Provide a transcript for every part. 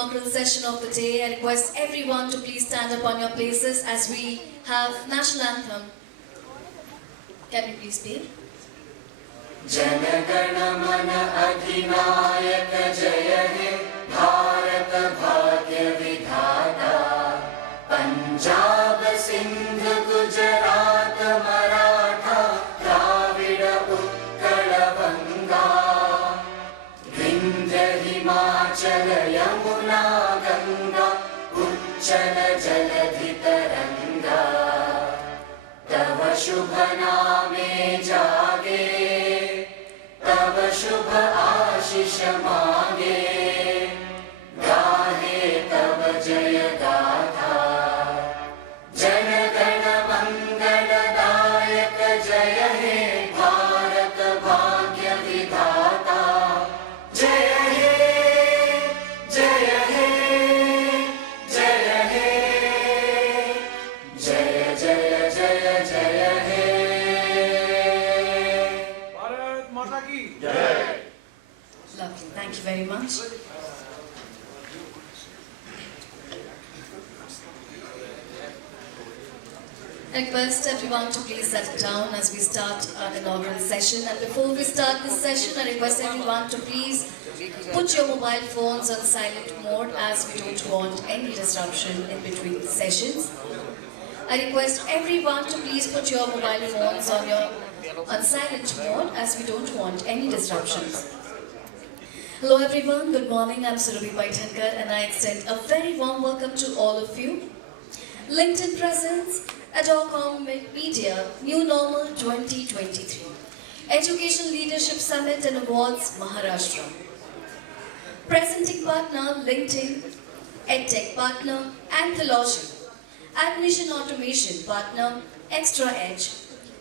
inaugural session of the day. I request everyone to please stand up on your places as we have National Anthem. Can we please speak? Jana Gana Mana Adhinayaka Jaya He Bharat Bhagya Vidhata Punjab Sindh Gujarat Maratha Dravida Utkala Vanga Vindhya Himachala Yamuna Ganga Uchala Jaladhi Taranga Tava Shubha Name Jage Tava Shubha Ashish Mange Gahe Tava Jaya Gatha Jana Gana Mangala Dayak Jaya He Bharat Bhagya Vidhata Jaya He Jaya He Jaya He Jaya Jaya Jaya Jaya He Bharat Mata Ki Lovely. Thank you very much. I request everyone to please settle down as we start our inaugural session. And before we start this session, I request everyone to please put your mobile phones on silent mode as we don't want any disruption in between sessions. I request everyone to please put your mobile phones on silent mode as we don't want any disruptions. Hello everyone, good morning. I'm Surabhi Paithankar and I extend a very warm welcome to all of you. LinkedIn presence, ArdorComm Media, New Normal 2023. Education Leadership Summit and Awards, Maharashtra. Presenting partner, LinkedIn. EdTech partner, Anthology. Admission Automation partner, Extra Edge.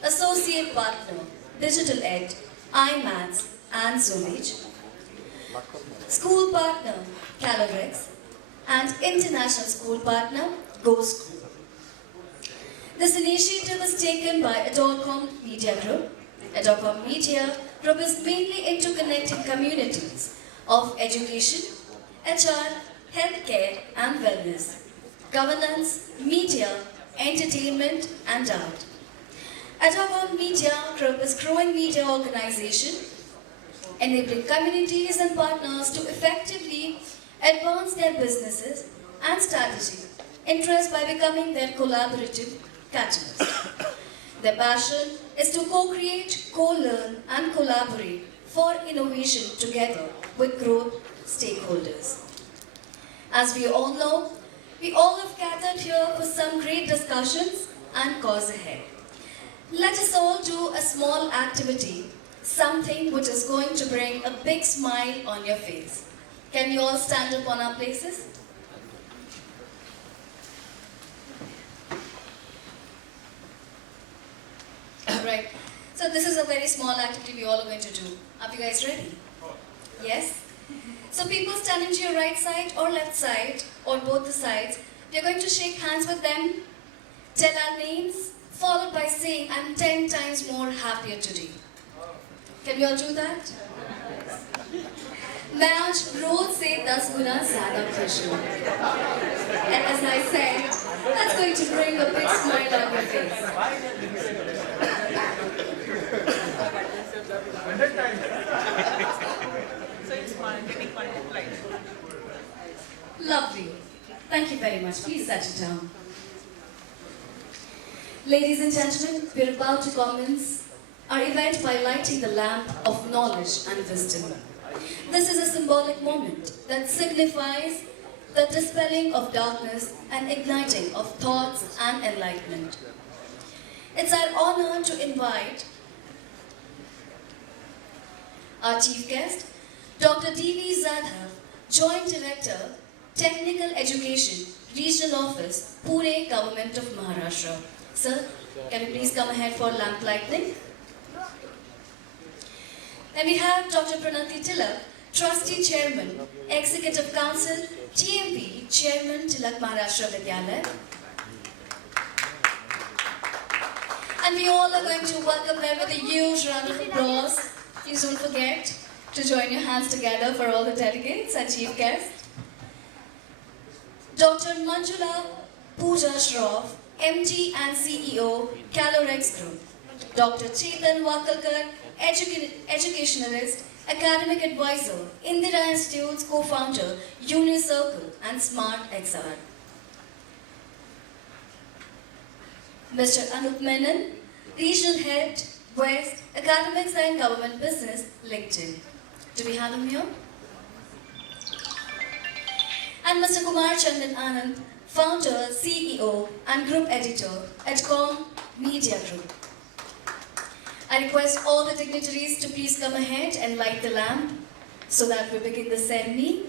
Associate partner, Digital Ed, iMaths and Zoomage. School partner, Kalorex. And international school partner, GoSchool. This initiative was taken by ArdorComm Media Group. ArdorComm Media Group is mainly into connecting communities of education, HR, healthcare and wellness, governance, media, entertainment and art. ArdorComm Media Group is a growing media organization enabling communities and partners to effectively advance their businesses and strategy interests by becoming their collaborative catalyst. Their passion is to co-create, co-learn and collaborate for innovation together with growth stakeholders. As we all know, we all have gathered here for some great discussions and cause ahead. Let us all do a small activity, something which is going to bring a big smile on your face. Can we all stand up on our places? Alright, so this is a very small activity we all are going to do. Are you guys ready? Yes? So people standing to your right side or left side, or both the sides, we are going to shake hands with them, tell our names, followed by saying, I'm 10 times more happier today. Can we all do that? मैं आज रोज से 10 गुना ज़्यादा खुश हूँ. And as I said, that's going to bring a big smile on your face. Lovely. Thank you very much. Please settle down. Ladies and gentlemen, we're about to commence our event by lighting the lamp of knowledge and wisdom. This is a symbolic moment that signifies the dispelling of darkness and igniting of thoughts and enlightenment. It's our honor to invite our chief guest, Dr. D.V. Jadhav, Joint Director, Technical Education, Regional Office, Pune, Government of Maharashtra. Sir, can you please come ahead for lamp lighting? And we have Dr. Pranati Tilak, Trustee Chairman, Executive Council, TMP, Chairman, Tilak Maharashtra Vidyalaya. And we all are going to welcome them with a huge round of applause. Please don't forget to join your hands together for all the delegates and chief guests. Dr. Manjula Pooja Shroff, MD and CEO, Kalorex Group. Dr. Chetan Wakalkar, Educationist, Academic Advisor, Indira Institute's co-founder, Unicircle and SmartXR. Mr. Anup Menon, Regional Head, West, Academics and Government Business, LinkedIn. Do we have him here? And Mr. Kumar Chandan Anand, Founder, CEO and Group Editor at ArdorComm Media Group. I request all the dignitaries to please come ahead and light the lamp so that we begin the ceremony.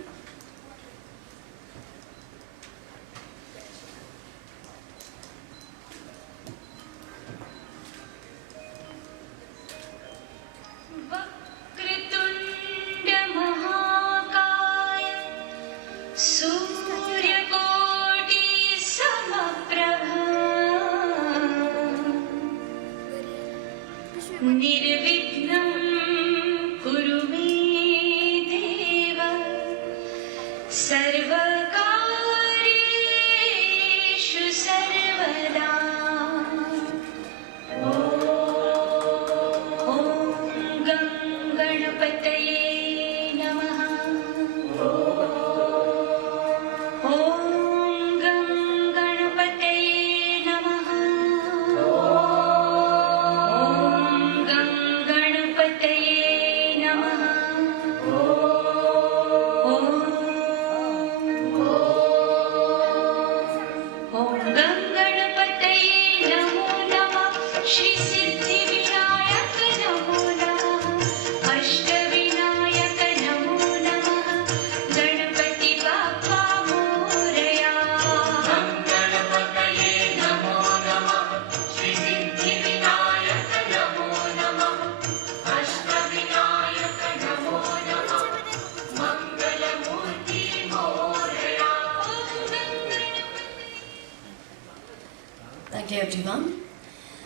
Thank you, everyone.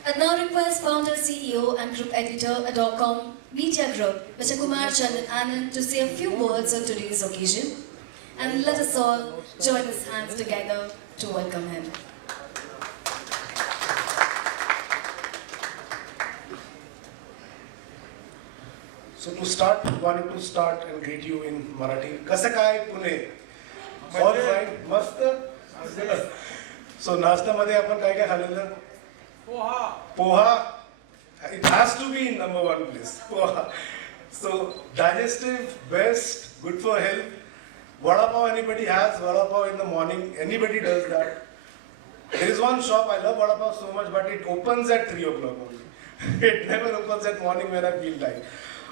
I now request Founder, CEO and Group Editor, ArdorComm Media Group, Mr. Kumar Chandan Anand, to say a few words on today's occasion. And let us all join his hands together to welcome him. So wanted to start and greet you in Marathi. कसं काय Pune? All fine, मस्त. So नाश्त्यामध्ये आपण काय काय खाल्लेलं? Poha. It has to be in number one place. Poha. So digestive, best, good for health. Vada pav anybody has, vada pav in the morning, anybody does that. There is one shop, I love vada pav so much, but it opens at 3 o'clock only. It never opens at morning when I feel like.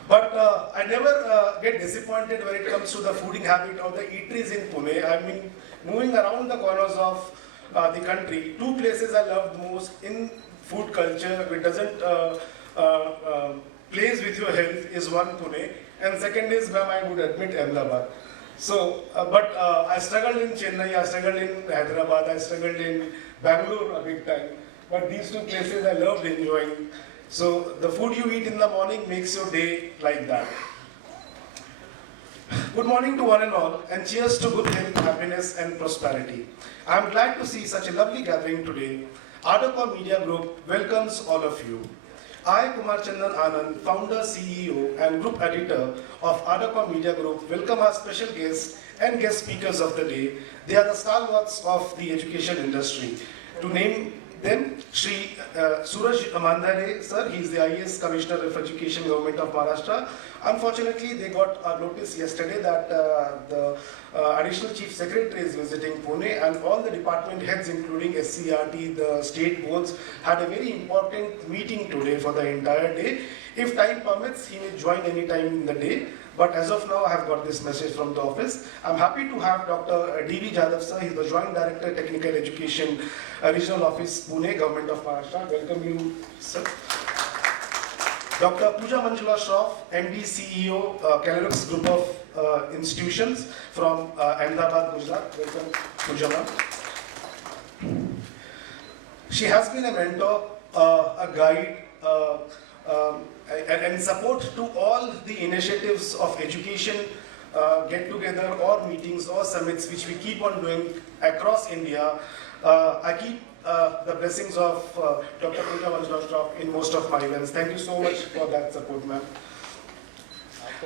But I never get disappointed when it comes to the fooding habit of the eateries in Pune. I mean, moving around the corners of the country, two places I love most in food culture, which doesn't plays with your health, is one Pune, and second is, where I would admit, Ahmedabad. So, but I struggled in Chennai, I struggled in Hyderabad, I struggled in Bangalore a big time. But these two places I loved enjoying. So the food you eat in the morning makes your day like that. Good morning to one and all, and cheers to good health, happiness and prosperity. I am glad to see such a lovely gathering today. ArdorComm Media Group welcomes all of you. I, Kumar Chandan Anand, Founder, CEO and Group Editor of ArdorComm Media Group, welcome our special guests and guest speakers of the day. They are the stalwarts of the education industry. To name them, Shri Suraj Mandhare, sir, he is the IAS Commissioner of Education, Government of Maharashtra. Unfortunately, they got a notice yesterday that the Additional Chief Secretary is visiting Pune, and all the department heads, including SCRT, the state boards, had a very important meeting today for the entire day. If time permits, he may join any time in the day. But as of now, I have got this message from the office. I'm happy to have Dr. D.V. Jadhav, sir. He's the Joint Director, Technical Education, Regional Office, Pune, Government of Maharashtra. Welcome you, sir. Dr. Pooja Manjula Shroff, MD, CEO, Kalorex Group of Institutions from Ahmedabad, Gujarat. Welcome, Pooja ma'am. She has been a mentor, a guide, and support to all the initiatives of education get-together or meetings or summits which we keep on doing across India. I keep the blessings of Dr. Pooja Manjula in most of my events. Thank you so much for that support, ma'am.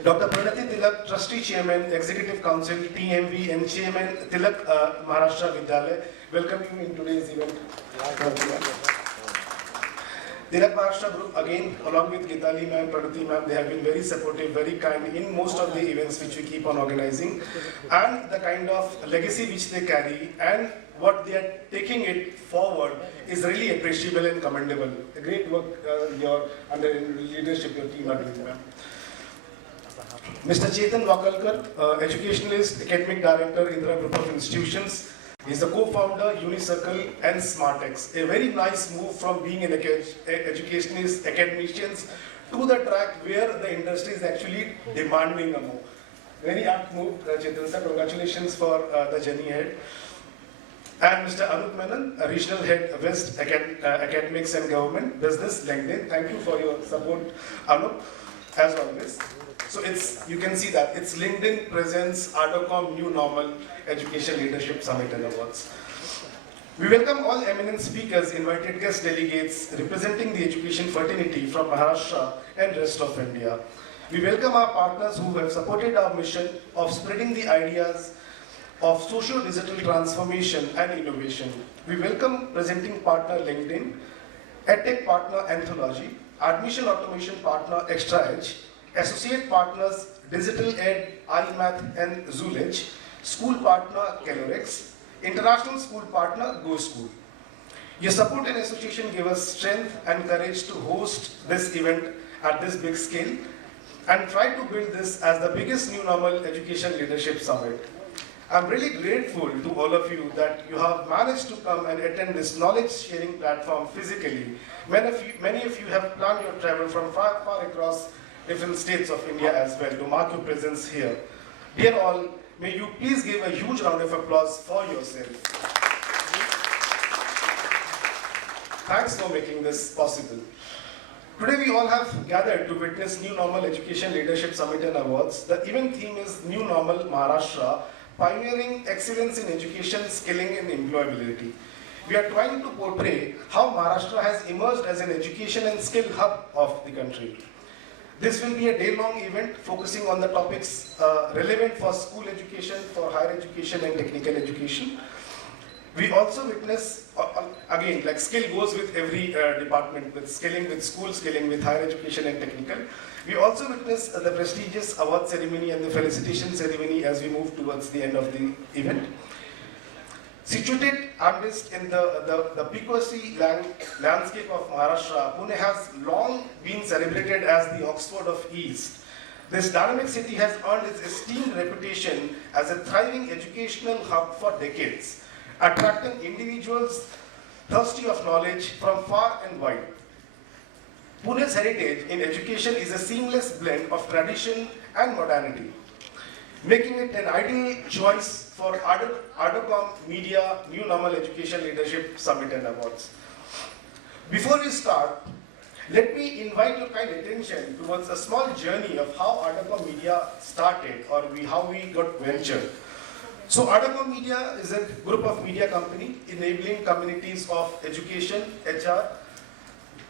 Dr. Pranati Tilak, Trustee Chairman, Executive Council, TMV, and Chairman Tilak Maharashtra Vidyalaya, welcome you in today's event. Tilak Maharashtra Group, again, along with Gitali ma'am, Pranati ma'am, they have been very supportive, very kind in most of the events which we keep on organizing, and the kind of legacy which they carry and what they are taking it forward is really appreciable and commendable. A great work under leadership your team are doing, ma'am. Mr. Chetan Wakalkar, Educationist, Academic Director, Indira Group of Institutions. He is the co-founder, Unicircle and SmartXR. A very nice move from being an educationist, academicians, to the track where the industry is actually demanding a move. Very apt move, Chetan sir. Congratulations for the journey ahead. And Mr. Anand Menon, Regional Head, West Academics and Government, Business, LinkedIn. Thank you for your support, Anand, as always. So you can see that it's LinkedIn presents ArdorComm New Normal Education Leadership Summit and Awards. We welcome all eminent speakers, invited guest delegates representing the education fraternity from Maharashtra and rest of India. We welcome our partners who have supported our mission of spreading the ideas of socio-digital transformation and innovation. We welcome presenting partner LinkedIn, EdTech partner Anthology, admission automation partner Extra Edge, associate partners Digital Ed, iMath and Zulage, school partner Kalorex, international school partner GoSchool. Your support and association give us strength and courage to host this event at this big scale and try to build this as the biggest new normal education leadership summit. I'm really grateful to all of you that you have managed to come and attend this knowledge sharing platform physically. Many of you have planned your travel from far across different states of India as well to mark your presence here. Dear all, may you please give a huge round of applause for yourself. Thanks for making this possible. Today we all have gathered to witness New Normal Education Leadership Summit and Awards. The event theme is New Normal Maharashtra, pioneering excellence in education, skilling and employability. We are trying to portray how Maharashtra has emerged as an education and skill hub of the country. This will be a day-long event focusing on the topics relevant for school education, for higher education and technical education. We also witness, again, like skill goes with every department, with skilling with school, skilling with higher education and technical. We also witness the prestigious award ceremony and the felicitation ceremony as we move towards the end of the event. Situated amidst in the picousy landscape of Maharashtra, Pune has long been celebrated as the Oxford of East. This dynamic city has earned its esteemed reputation as a thriving educational hub for decades, attracting individuals thirsty of knowledge from far and wide. Pune's heritage in education is a seamless blend of tradition and modernity, making it an ideal choice for ArdorComm Media New Normal Education Leadership Summit and Awards. Before we start, let me invite your kind attention towards a small journey of how ArdorComm Media started or how we got ventured. So ArdorComm Media is a group of media company enabling communities of education, HR,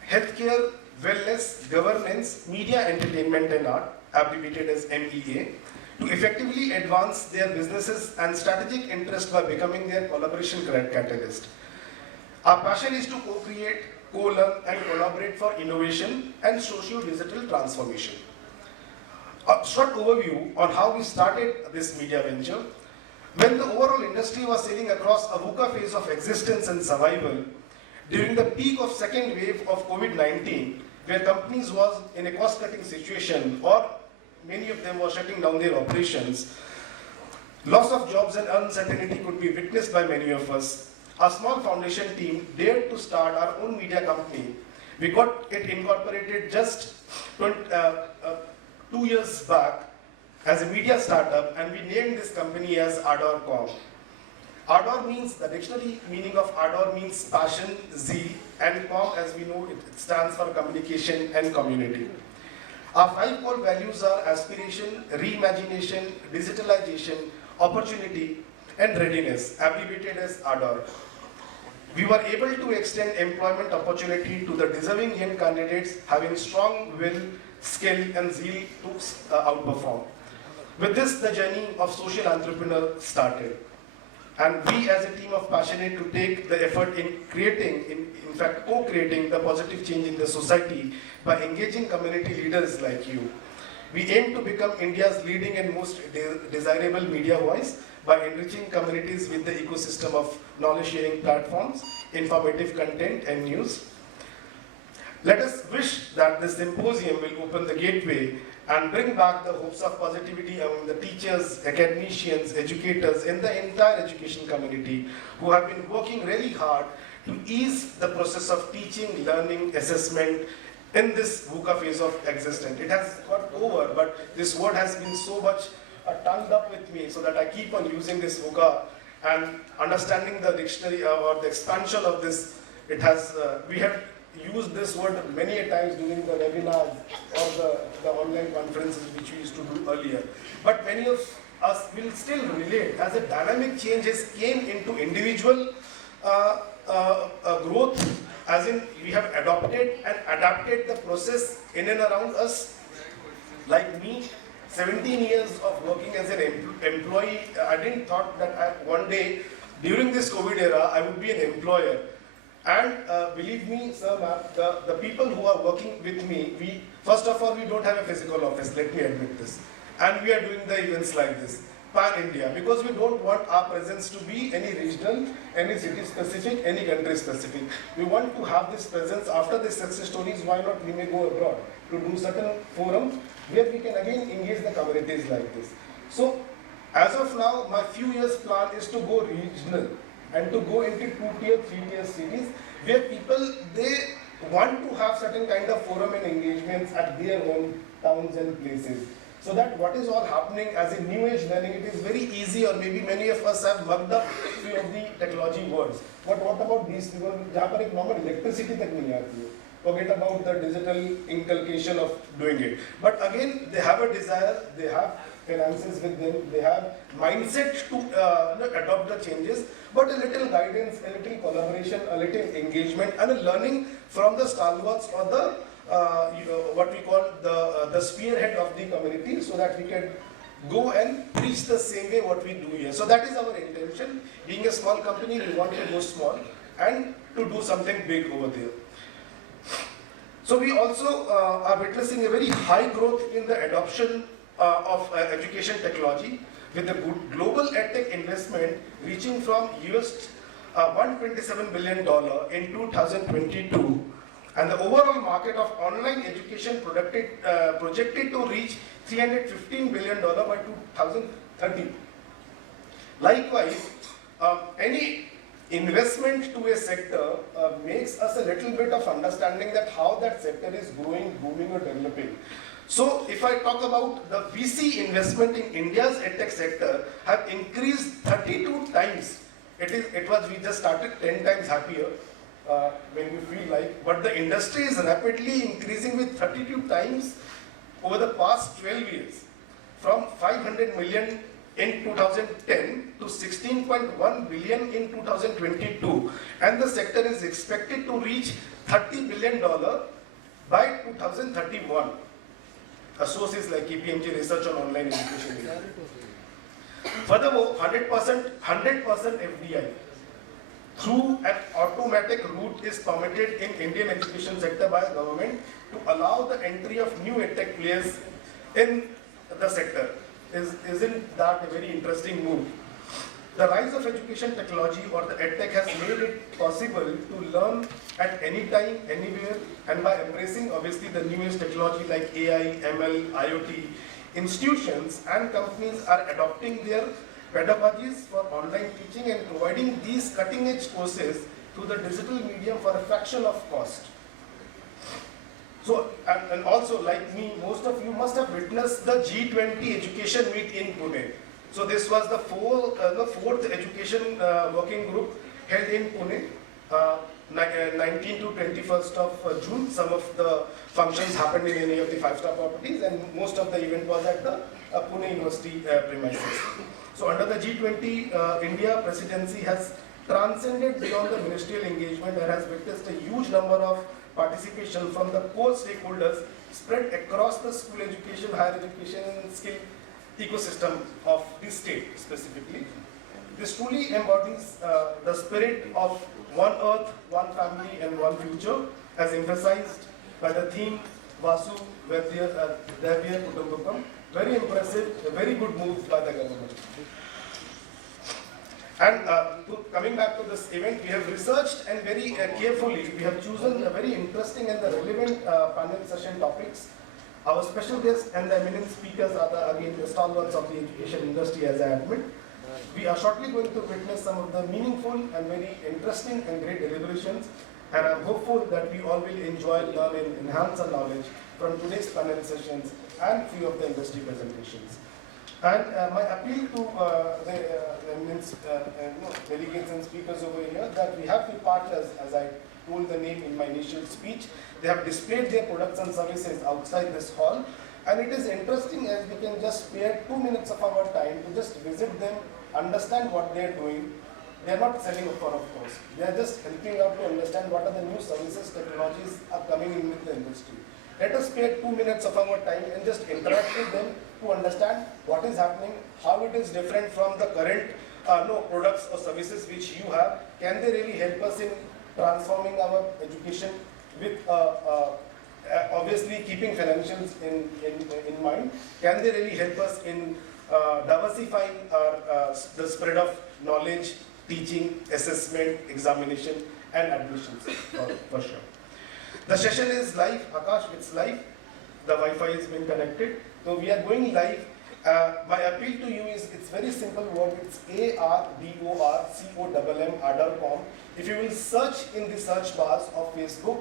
healthcare, wellness, governance, media, entertainment and art, abbreviated as MEA, to effectively advance their businesses and strategic interest by becoming their collaboration catalyst. Our passion is to co-create, co-learn and collaborate for innovation and socio-digital transformation. A short overview on how we started this media venture. When the overall industry was sailing across a VUCA phase of existence and survival, during the peak of second wave of COVID-19, where companies was in a cost-cutting situation or many of them were shutting down their operations, loss of jobs and uncertainty could be witnessed by many of us. Our small foundation team dared to start our own media company. We got it incorporated just 2 years back as a media startup, and we named this company as ArdorComm. Ardor means, the dictionary meaning of Ardor means passion, zeal, and comm, as we know, it stands for communication and community. Our 5 core values are aspiration, reimagination, digitalization, opportunity, and readiness, abbreviated as ARDOR. We were able to extend employment opportunity to the deserving young candidates having strong will, skill, and zeal to outperform. With this, the journey of social entrepreneur started. And we as a team of passionate to take the effort in creating, in fact co-creating the positive change in the society by engaging community leaders like you. We aim to become India's leading and most desirable media voice by enriching communities with the ecosystem of knowledge sharing platforms, informative content and news. Let us wish that this symposium will open the gateway and bring back the hopes of positivity among the teachers, academicians, educators, and the entire education community who have been working really hard to ease the process of teaching, learning, assessment in this VUCA phase of existence. It has got over, but this word has been so much tongued up with me so that I keep on using this VUCA and understanding the dictionary or the expansion of this. It has, we have used this word many a times during the webinars or the online conferences which we used to do earlier. But many of us will still relate as a dynamic changes came into individual growth, as in we have adopted and adapted the process in and around us. Like me, 17 years of working as an employee, I didn't thought that one day during this COVID era I would be an employer. And believe me, sir, ma'am, the people who are working with me, first of all, we don't have a physical office, let me admit this. And we are doing the events like this, pan-India, because we don't want our presence to be any regional, any city-specific, any country-specific. We want to have this presence after the success stories, why not we may go abroad to do certain forums where we can again engage the communities like this. So, as of now, my few years plan is to go regional and to go into 2-tier, 3-tier cities where people, they want to have certain kind of forum and engagements at their own towns and places. So that what is all happening as a new age learning, it is very easy, or maybe many of us have mugged up few of the technology words. But what about these people, जहाँ पर एक normal electricity तक नहीं आती है. Forget about the digital inculcation of doing it. But again, they have a desire, they have finances with them, they have mindset to adopt the changes, but a little guidance, a little collaboration, a little engagement, and a learning from the stalwarts or the what we call the spearhead of the community, so that we can go and preach the same way what we do here. So that is our intention. Being a small company, we want to go small and to do something big over there. So we also are witnessing a very high growth in the adoption of education technology, with the global edtech investment reaching from US $127 billion in 2022, and the overall market of online education projected to reach $315 billion by 2030. Likewise, any investment to a sector makes us a little bit of understanding that how that sector is growing, booming or developing. So if I talk about the VC investment in India's edtech sector have increased 32 times. We just started 10 times happier when we feel like, but the industry is rapidly increasing with 32 times over the past 12 years, from 500 million in 2010 to 16.1 billion in 2022, and the sector is expected to reach $30 billion by 2031. Sources like KPMG Research on Online Education. Furthermore, 100% FDI through an automatic route is permitted in Indian education sector by the government to allow the entry of new edtech players in the sector. Isn't that a very interesting move? The rise of education technology or the edtech has made it possible to learn at any time, anywhere, and by embracing obviously the newest technology like AI, ML, IoT, institutions and companies are adopting their pedagogies for online teaching and providing these cutting-edge courses through the digital medium for a fraction of cost. So, and also like me, most of you must have witnessed the G20 education meet in Pune. So this was the fourth education working group held in Pune, 19 to 21st of June, some of the functions happened in any of the five-star properties, and most of the event was at the Pune University premises. So under the G20, India presidency has transcended beyond the ministerial engagement and has witnessed a huge number of participation from the core stakeholders spread across the school education, higher education and skill ecosystem of the state specifically. This truly embodies the spirit of one earth, one family and one future, as emphasized by the theme Vasu Vedya Kutumbakam. Very impressive, a very good move by the government. And coming back to this event, we have researched and very carefully, we have chosen a very interesting and the relevant panel session topics. Our special guests and the eminent speakers are again the stalwarts of the education industry, as I admit. We are shortly going to witness some of the meaningful and very interesting and great deliberations, and I'm hopeful that we all will enjoy, learn and enhance our knowledge from today's panel sessions and few of the industry presentations. And my appeal to the delegates and speakers over here, that we have few partners, as I told the name in my initial speech. They have displayed their products and services outside this hall, and it is interesting as we can just spare 2 minutes of our time to just visit them, understand what they are doing. They are not selling for, of course. They are just helping out to understand what are the new services, technologies are coming in with the industry. Let us spare 2 minutes of our time and just interact with them to understand what is happening, how it is different from the current products or services which you have. Can they really help us in transforming our education with obviously keeping financials in mind? Can they really help us in diversifying the spread of knowledge, teaching, assessment, examination and admissions for sure. The session is live. Akash, it's live. The Wi-Fi has been connected. So we are going live. My appeal to you is, it's very simple word. It's ARDORCOMM, ArdorComm. If you will search in the search bars of Facebook,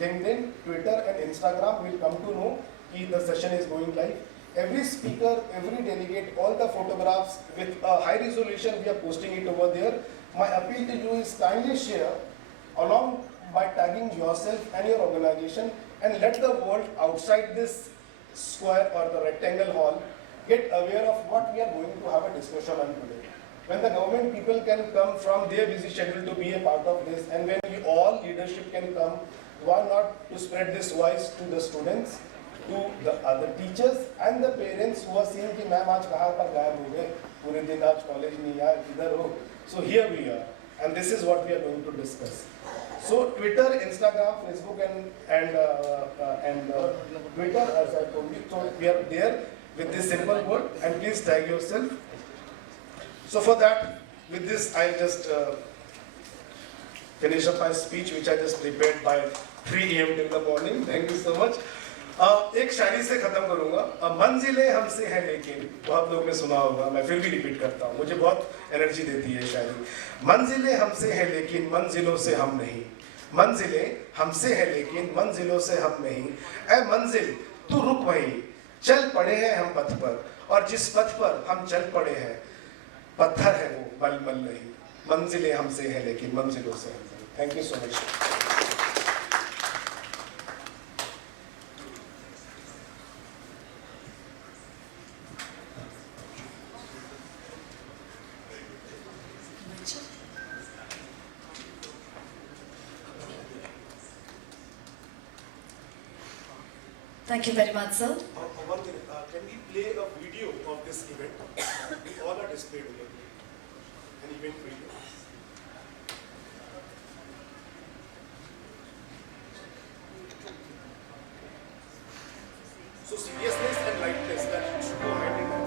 LinkedIn, Twitter and Instagram, will come to know that the session is going live. Every speaker, every delegate, all the photographs with high resolution, we are posting it over there. My appeal to you is kindly share along by tagging yourself and your organization, and let the world outside this square or the rectangle hall get aware of what we are going to have a discussion on today. When the government people can come from their busy schedule to be a part of this, and when we all leadership can come, why not to spread this voice to the students, to the other teachers and the parents who are seeing कि ma'am आज कहाँ पर गायब हो गए, पूरे दिन आज कॉलेज नहीं आया, किधर हो? So here we are, and this is what we are going to discuss. So Twitter, Instagram, Facebook and Twitter, as I told you, so we are there with this simple word, and please tag yourself. So for that, with this I just finish up my speech which I just prepared by 3 AM in the morning. Thank you so much. एक शायरी से खत्म करूंगा. मंजिलें हमसे हैं लेकिन, बहुत लोगों ने सुना होगा, मैं फिर भी रिपीट करता हूँ, मुझे बहुत एनर्जी देती है शायरी. मंजिलें हमसे हैं लेकिन मंजिलों से हम नहीं. मंजिलें हमसे हैं लेकिन मंजिलों से हम नहीं. ऐ मंजिल तू रुक वहीं, चल पड़े हैं हम पथ पर, और जिस पथ पर हम चल पड़े हैं पत्थर है वो, मलमल नहीं. मंजिलें हमसे हैं लेकिन मंजिलों से हम नहीं. Thank you so much. Thank you very much, sir. One thing, can we play a video of this event? We all are displayed over here. An event video. So seriousness and lightness, that should go hand in hand.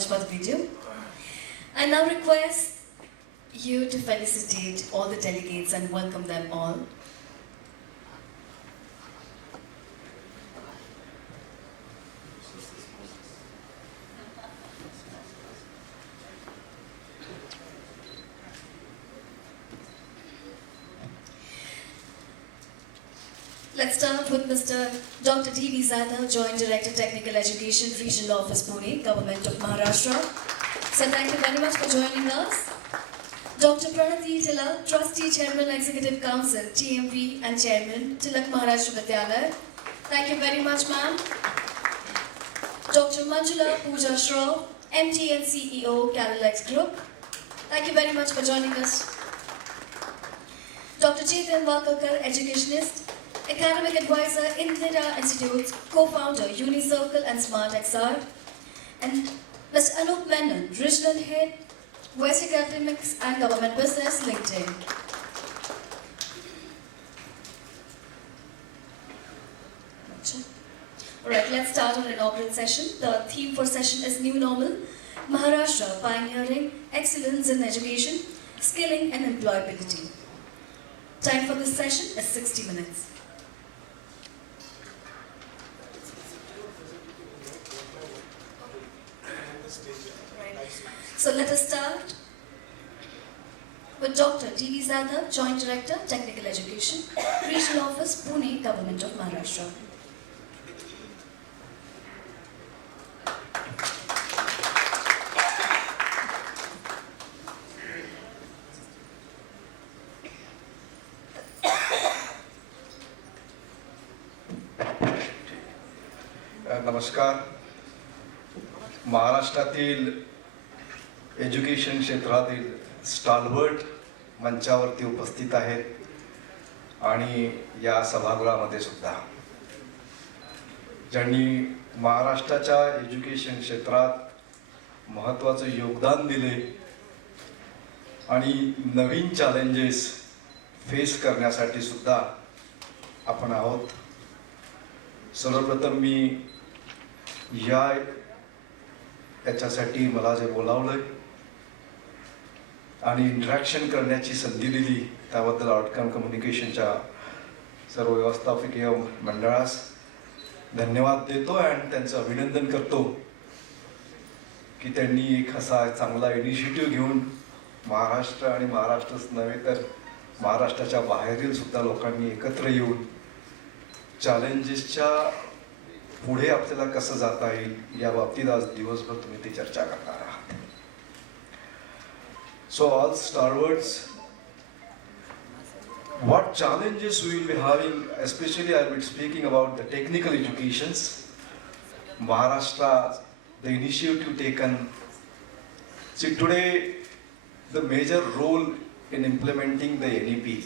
much for the video. I now request you to felicitate all the delegates and welcome them all. Let's start with Mr. Dr. D.V. Jadhav, Joint Director, Technical Education, Regional Office, Pune, Government of Maharashtra. So thank you very much for joining us. Dr. Pranati, Tilak, Trustee, Chairman, Executive Council, TMV and Chairman, Tilak Maharashtra Vidyalaya. Thank you very much, ma'am. Dr. Manjula, Pooja, MD and CEO, Kalorex Group. Thank you very much for joining us. Dr. Chetan, Wakalkar, Educationist, Academic Advisor, Indira Institute, Co-founder, Unicircle and SmartXR, and Mr. Anand, Regional Head, West Academics and Government Business, LinkedIn. Alright, let's start our inaugural session. The theme for session is New Normal, Maharashtra, Pioneering, Excellence in Education, Skilling and Employability. Time for this session is 60 minutes. So let us start with Dr. D.V. Jadhav, Joint Director, Technical Education, Regional Office, Pune, Government of Maharashtra. नमस्कार. महाराष्ट्रातील education क्षेत्रातील स्टालवर्ट मंचावरती उपस्थित आहेत आणि या सभागृहामध्ये सुद्धा ज्यांनी महाराष्ट्राच्या एज्युकेशन क्षेत्रात महत्त्वाचं योगदान दिले आणि नवीन चॅलेंजेस फेस करण्यासाठी सुद्धा आपण आहोत. सर्वप्रथम मी याच्यासाठी मला जे बोलावलंय आणि इंटरॅक्शन करण्याची संधी दिली त्याबद्दल आर्डकॉम कम्युनिकेशनच्या सर्व व्यवस्थापकीय मंडळास धन्यवाद देतो आणि त्यांचं अभिनंदन करतो की त्यांनी एक असा चांगला इनिशिएटिव्ह घेऊन महाराष्ट्र आणि महाराष्ट्रच नव्हे तर महाराष्ट्राच्या बाहेरील सुद्धा लोकांनी एकत्र येऊन चॅलेंजेसच्या पुढे आपल्याला कसं जाता येईल या बाबतीत आज दिवसभर तुम्ही ती चर्चा करणार आहात. So all stalwarts, what challenges we will be having, especially I will be speaking about the technical educations. Maharashtra, the initiative taken. See today, the major role in implementing the NEP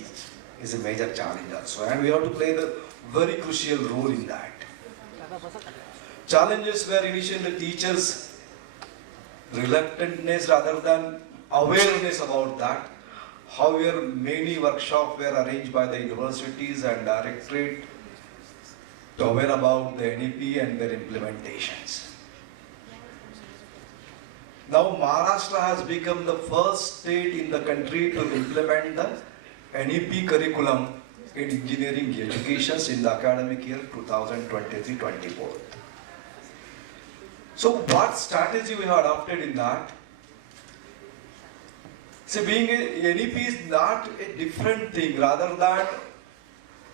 is a major challenge also, and we have to play the very crucial role in that. Challenges were initially the teachers' reluctantness rather than awareness about that. However, many workshops were arranged by the universities and directorate to aware about the NEP and their implementations. Now Maharashtra has become the first state in the country to implement the NEP curriculum in engineering education in the academic year 2023-24. So what strategy we have adopted in that? See, being a NEP is not a different thing, rather than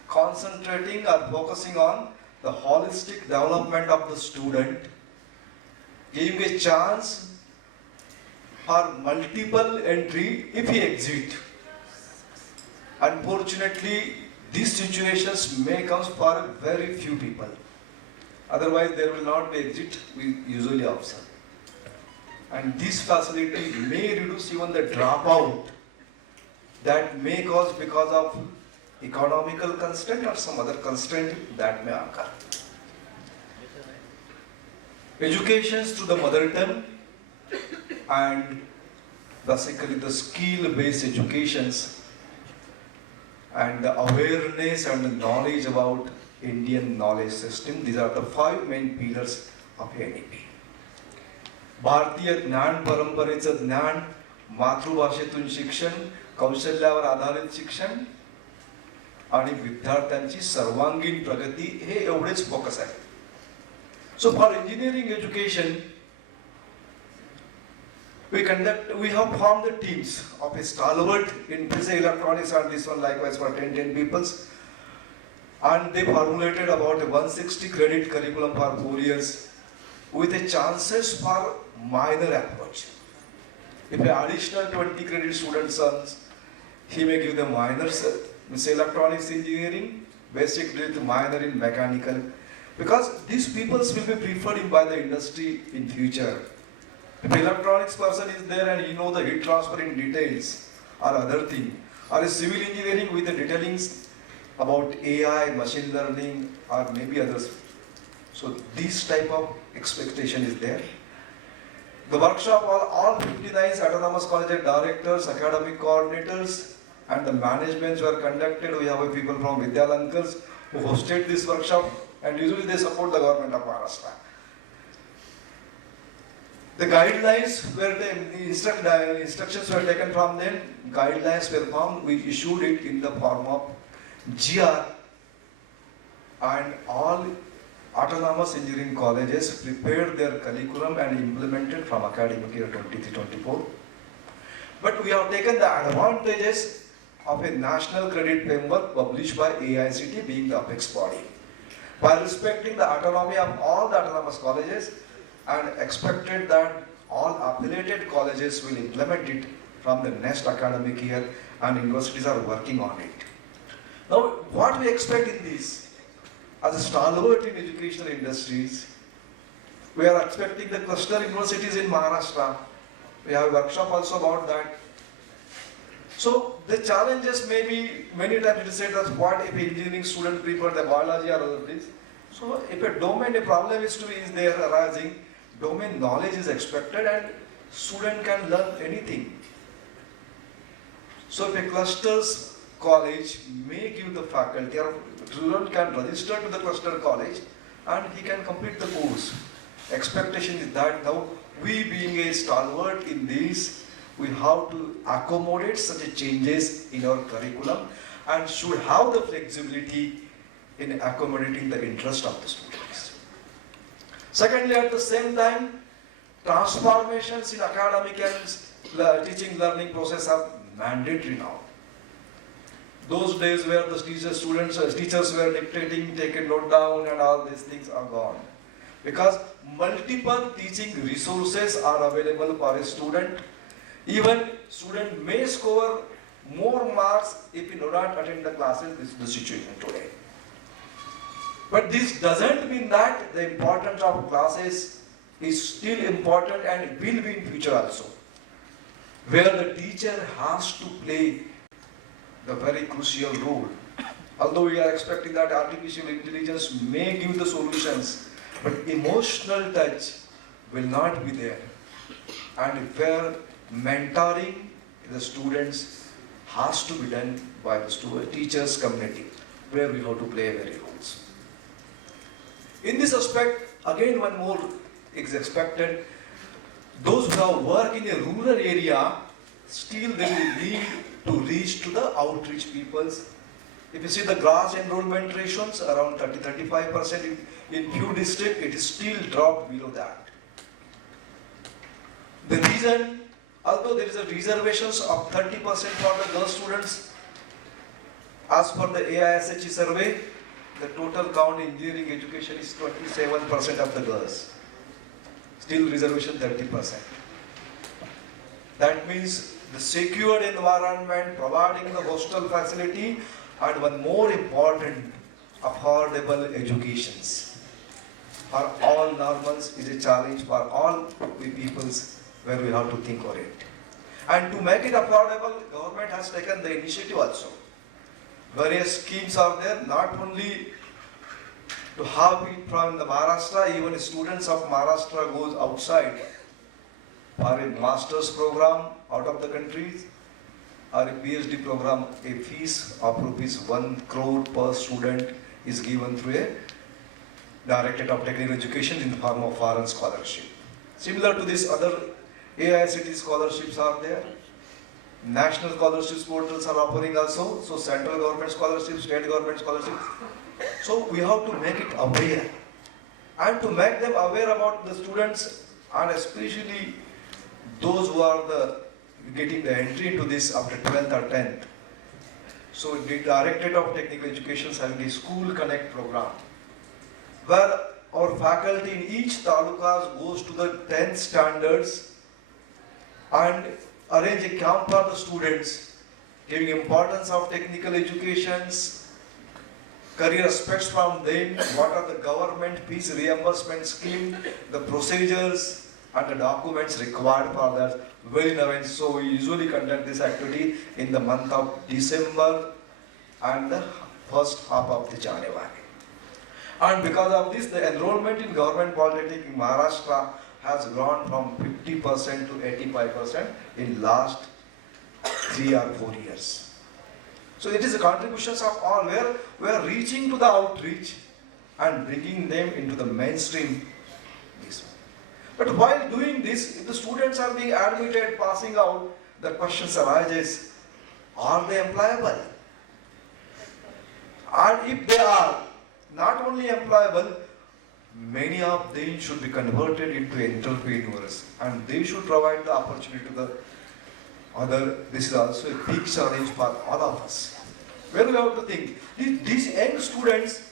concentrating or focusing on the holistic development of the student, giving a chance for multiple entry if he exit. Unfortunately, these situations may come for very few people. Otherwise, there will not be exit, we usually observe. And this facility may reduce even the dropout that may cause because of economical constraint or some other constraint that may occur. Educations through the mother tongue and basically the skill-based educations and the awareness and the knowledge about Indian knowledge system. These are the 5 main pillars of NEP. भारतीय ज्ञान परंपरेचं ज्ञान, मातृभाषेतून शिक्षण, कौशल्यावर आधारित शिक्षण आणि विद्यार्थ्यांची सर्वांगीण प्रगती हे एवढेच फोकस आहे. So for engineering education we have formed the teams of a stalwart in this electronics and this one likewise for 10 peoples, and they formulated about a 160 credit curriculum for 4 years with a chances for minor approach. If an additional 20 credit student comes, he may give the minors, means electronics engineering, basic with minor in mechanical, because these peoples will be preferred by the industry in future. If electronics person is there and he know the heat transfer in details or other thing, or a civil engineering with the detailings about AI, machine learning or maybe others. So this type of expectation is there. The workshop all 59 autonomous college directors, academic coordinators and the managements were conducted. We have people from Vidyalaya who hosted this workshop, and usually they support the government of Maharashtra. The guidelines were instructions were taken from them. Guidelines were formed. We issued it in the form of GR, and all autonomous engineering colleges prepared their curriculum and implemented from academic year 23-24. But we have taken the advantages of a national credit framework published by AICT, being the apex body, by respecting the autonomy of all the autonomous colleges, and expected that all affiliated colleges will implement it from the next academic year, and universities are working on it. Now, what we expect in this, as a stalwart in educational industries, we are expecting the cluster universities in Maharashtra. We have a workshop also about that. So the challenges may be, many times it is said that what if engineering student prefer the biology or other things. So if a domain, a problem is there arising, domain knowledge is expected and student can learn anything. So if a clusters college may give the faculty, or student can register to the cluster college and he can complete the course. Expectation is that now we being a stalwart in this, we have to accommodate such a changes in our curriculum and should have the flexibility in accommodating the interest of the students. Secondly, at the same time, transformations in academic and teaching learning process are mandatory now. Those days where the teachers were dictating, take a note down and all these things are gone. Because multiple teaching resources are available for a student. Even student may score more marks if he do not attend the classes. This is the situation today. But this doesn't mean that the importance of classes is still important and will be in future also, where the teacher has to play the very crucial role. Although we are expecting that artificial intelligence may give the solutions, but emotional touch will not be there. And where mentoring the students has to be done by the teachers community, where we have to play very roles. In this aspect, again one more is expected. Those who have work in a rural area, still they will need to reach to the outreach peoples. If you see the gross enrollment ratios, around 30-35% in few districts, it is still dropped below that. The reason, although there is a reservations of 30% for the girl students, as per the AISHE survey, the total count in engineering education is 27% of the girls. Still reservation 30%. That means the secured environment, providing the hostel facility, and one more important, affordable educations for all normals is a challenge for all we peoples, where we have to think on it. And to make it affordable, government has taken the initiative also. Various schemes are there, not only to have it from the Maharashtra, even students of Maharashtra goes outside for a master's program out of the country, or a PhD program, a fees of ₹1 crore per student is given through a Directorate of Technical Education in the form of foreign scholarship. Similar to this, other AICT scholarships are there. National scholarships portals are offering also. So central government scholarships, state government scholarships. So we have to make it aware. And to make them aware about the students, and especially those who are getting the entry into this after 12th or 10th. So the Directorate of Technical Education is having a School Connect program, where our faculty in each talukas goes to the 10th standards and arrange a camp for the students, giving importance of technical educations, career aspects from them, what are the government fees reimbursement scheme, the procedures and the documents required for that very event. So we usually conduct this activity in the month of December and the first half of the January. And because of this, the enrollment in government polytechnic in Maharashtra has grown from 50% to 85% in last 3 or 4 years. So it is the contributions of all, where we are reaching to the outreach and bringing them into the mainstream. But while doing this, if the students are being admitted, passing out, the questions arises, are they employable? And if they are not only employable, many of them should be converted into entrepreneurs, and they should provide the opportunity to the other. This is also a big challenge for all of us. Where we have to think, these young students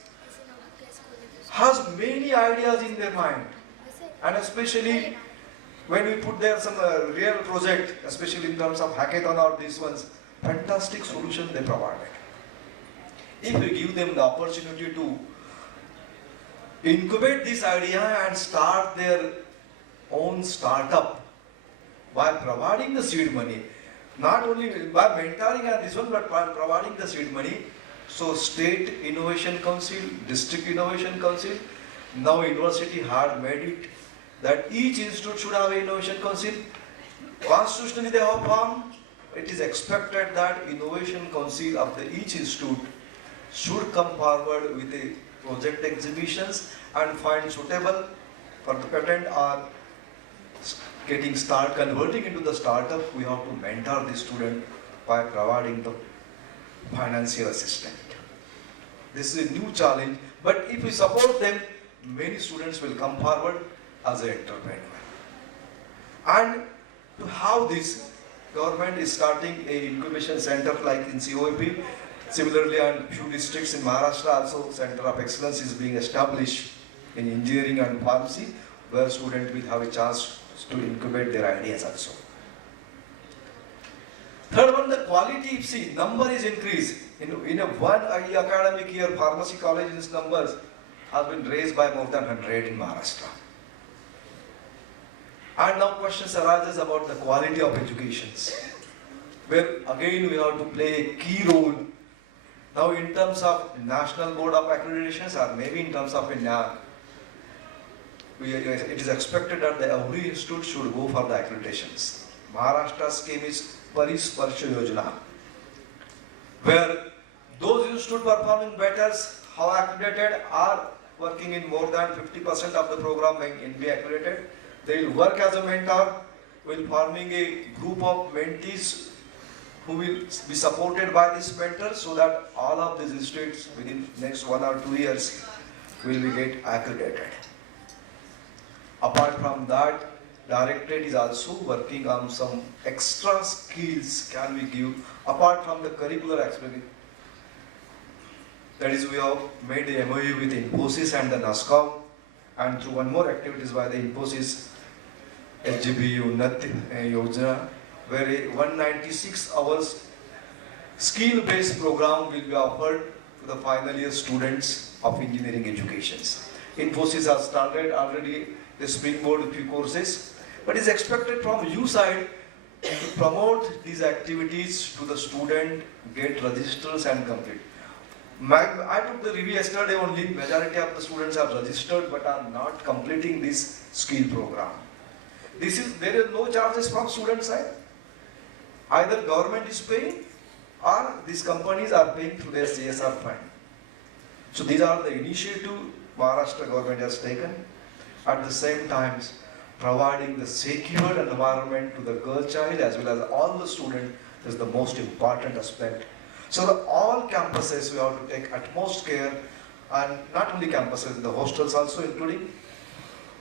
has many ideas in their mind, and especially when we put there some real project, especially in terms of hackathon or these ones, fantastic solution they provided. If we give them the opportunity to incubate this idea and start their own startup by providing the seed money, not only by mentoring and this one, but by providing the seed money. So State Innovation Council, District Innovation Council, now University had made it that each institute should have an Innovation Council. Constitutionally they have formed. It is expected that Innovation Council of each institute should come forward with a project exhibitions and find suitable for the patent or converting into the startup. We have to mentor the student by providing the financial assistance. This is a new challenge, but if we support them, many students will come forward as an entrepreneur. And to have this, government is starting a incubation center like in COAP. Similarly, in few districts in Maharashtra also, Center of Excellence is being established in engineering and pharmacy, where students will have a chance to incubate their ideas also. Third one, the quality. If see, number is increased. In a one academic year, pharmacy colleges numbers have been raised by more than 100 in Maharashtra. And now questions arises about the quality of educations, where again we have to play a key role. Now in terms of National Board of Accreditations, or maybe in terms of a NAC, it is expected that every institute should go for the accreditations. Maharashtra's scheme is Parisparsha Yojana, where those institutes performing better, how accredited, are working in more than 50% of the program being accredited. They will work as a mentor, will forming a group of mentees who will be supported by this mentor, so that all of these institutes within next 1 or 2 years will be get accredited. Apart from that, Directorate is also working on some extra skills can we give apart from the curricular experience. That is, we have made a MOU with Infosys and the NASCOM, and through one more activities by the Infosys LGB Unnati Yojana, where a 196 hours skill-based program will be offered to the final year students of engineering educations. Infosys has started already the springboard with few courses, but is expected from you side to promote these activities to the student, get registers and complete. I took the review yesterday only. Majority of the students are registered but are not completing this skill program. There is no charges from student side. Either government is paying or these companies are paying through their CSR fund. So these are the initiative Maharashtra government has taken. At the same time, providing the secure environment to the girl child as well as all the students is the most important aspect. So all campuses we have to take utmost care, and not only campuses, the hostels also including,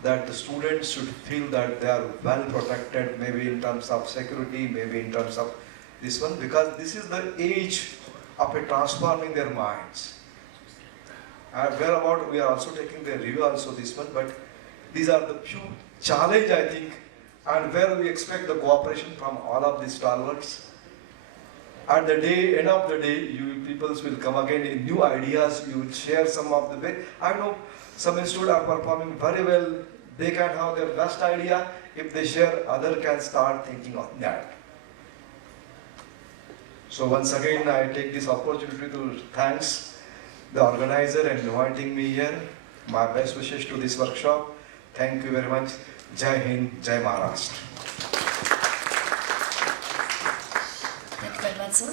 that the students should feel that they are well protected, maybe in terms of security, maybe in terms of this one, because this is the age of transforming their minds. Whereabout we are also taking the review also this one, but these are the few challenge I think, and where we expect the cooperation from all of these stalwarts. At the end of the day, you peoples will come again in new ideas, you will share some of the way. I know some institutes are performing very well, they can have their best idea, if they share, other can start thinking on that. So once again, I take this opportunity to thanks the organizer and inviting me here. My best wishes to this workshop. Thank you very much. Jai Hind, Jai Maharashtra. Thank you very much, sir.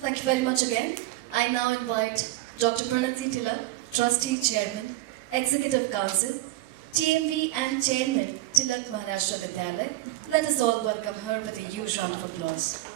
Thank you very much again. I now invite Dr. Pranati Tilak, Trustee Chairman, Executive Council, TMV and Chairman, Tilak Maharashtra Vidyalaya. Let us all welcome her with a huge round of applause.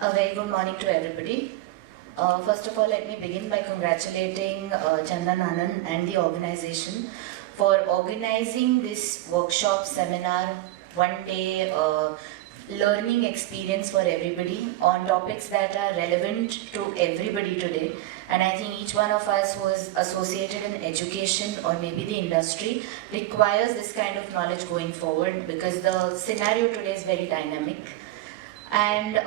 A very good morning to everybody. First of all, let me begin by congratulating Chandan, Anand and the organization for organizing this workshop, seminar, one-day learning experience for everybody on topics that are relevant to everybody today. And I think each one of us who is associated in education or maybe the industry requires this kind of knowledge going forward, because the scenario today is very dynamic. And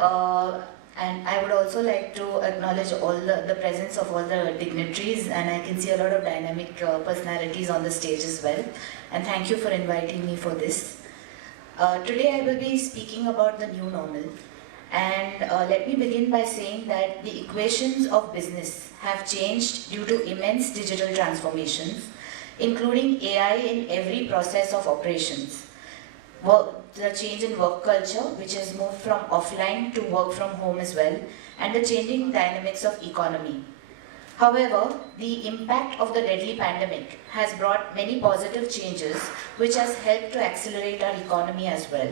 I would also like to acknowledge all the presence of all the dignitaries, and I can see a lot of dynamic personalities on the stage as well. And thank you for inviting me for this. Today I will be speaking about the new normal. And let me begin by saying that the equations of business have changed due to immense digital transformations, including AI in every process of operations. The change in work culture, which has moved from offline to work from home as well, and the changing dynamics of economy. However, the impact of the deadly pandemic has brought many positive changes, which has helped to accelerate our economy as well.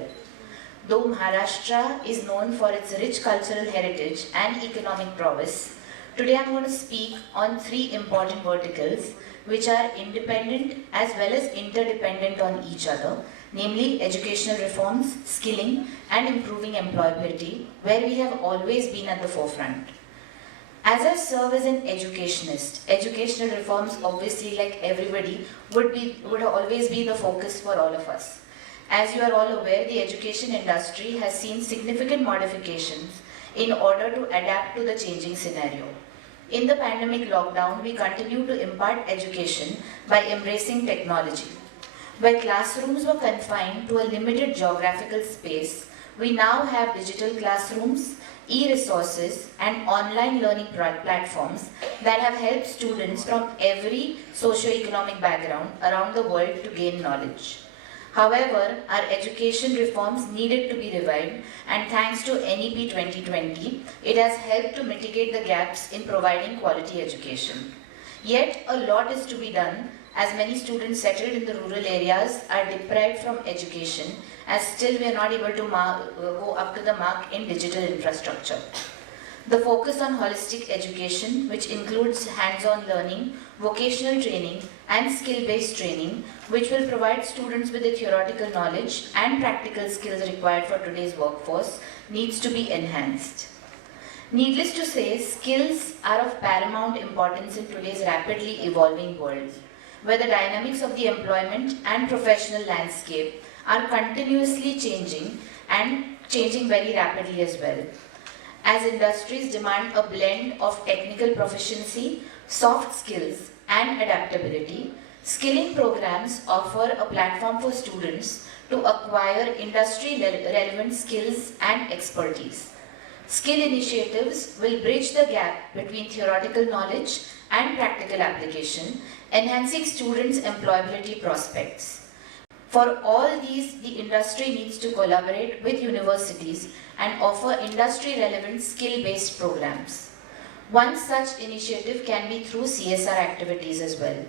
Though Maharashtra is known for its rich cultural heritage and economic prowess, today I'm going to speak on three important verticals, which are independent as well as interdependent on each other, namely educational reforms, skilling, and improving employability, where we have always been at the forefront. As I serve as an educationist, educational reforms, obviously, like everybody, would always be the focus for all of us. As you are all aware, the education industry has seen significant modifications in order to adapt to the changing scenario. In the pandemic lockdown, we continue to impart education by embracing technology. Where classrooms were confined to a limited geographical space, we now have digital classrooms, e-resources, and online learning platforms that have helped students from every socio-economic background around the world to gain knowledge. However, our education reforms needed to be revived, and thanks to NEP 2020, it has helped to mitigate the gaps in providing quality education. Yet, a lot is to be done, as many students settled in the rural areas are deprived from education, as still we are not able to go up to the mark in digital infrastructure. The focus on holistic education, which includes hands-on learning, vocational training, and skill-based training, which will provide students with the theoretical knowledge and practical skills required for today's workforce, needs to be enhanced. Needless to say, skills are of paramount importance in today's rapidly evolving world, where the dynamics of the employment and professional landscape are continuously changing and changing very rapidly as well. As industries demand a blend of technical proficiency, soft skills, and adaptability, skilling programs offer a platform for students to acquire industry-relevant skills and expertise. Skill initiatives will bridge the gap between theoretical knowledge and practical application, enhancing students' employability prospects. For all these, the industry needs to collaborate with universities and offer industry-relevant skill-based programs. One such initiative can be through CSR activities as well.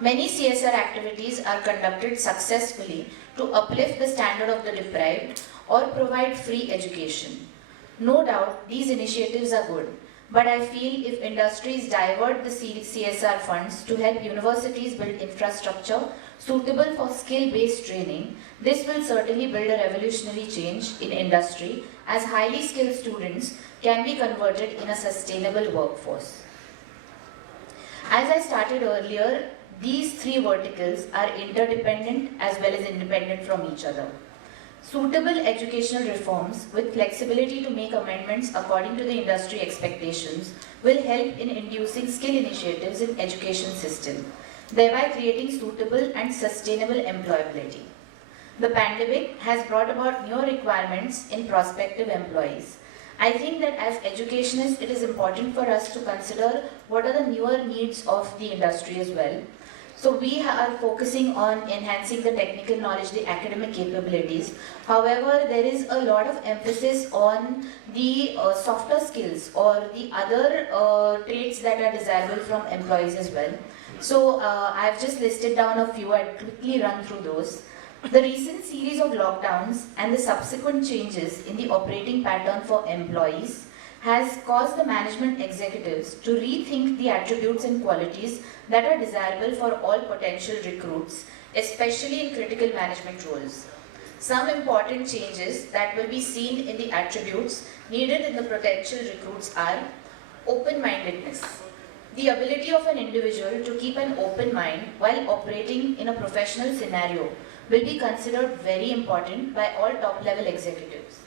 Many CSR activities are conducted successfully to uplift the standard of the deprived or provide free education. No doubt, these initiatives are good, but I feel if industries divert the CSR funds to help universities build infrastructure suitable for skill-based training, this will certainly build a revolutionary change in industry as highly skilled students can be converted in a sustainable workforce. As I started earlier, these three verticals are interdependent as well as independent from each other. Suitable educational reforms with flexibility to make amendments according to the industry expectations will help in inducing skill initiatives in education system, thereby creating suitable and sustainable employability. The pandemic has brought about new requirements in prospective employees. I think that as educationists, it is important for us to consider what are the newer needs of the industry as well. So we are focusing on enhancing the technical knowledge, the academic capabilities. However, there is a lot of emphasis on the softer skills or the other traits that are desirable from employees as well. So I've just listed down a few. I'll quickly run through those. The recent series of lockdowns and the subsequent changes in the operating pattern for employees has caused the management executives to rethink the attributes and qualities that are desirable for all potential recruits, especially in critical management roles. Some important changes that will be seen in the attributes needed in the potential recruits are open-mindedness. The ability of an individual to keep an open mind while operating in a professional scenario will be considered very important by all top-level executives.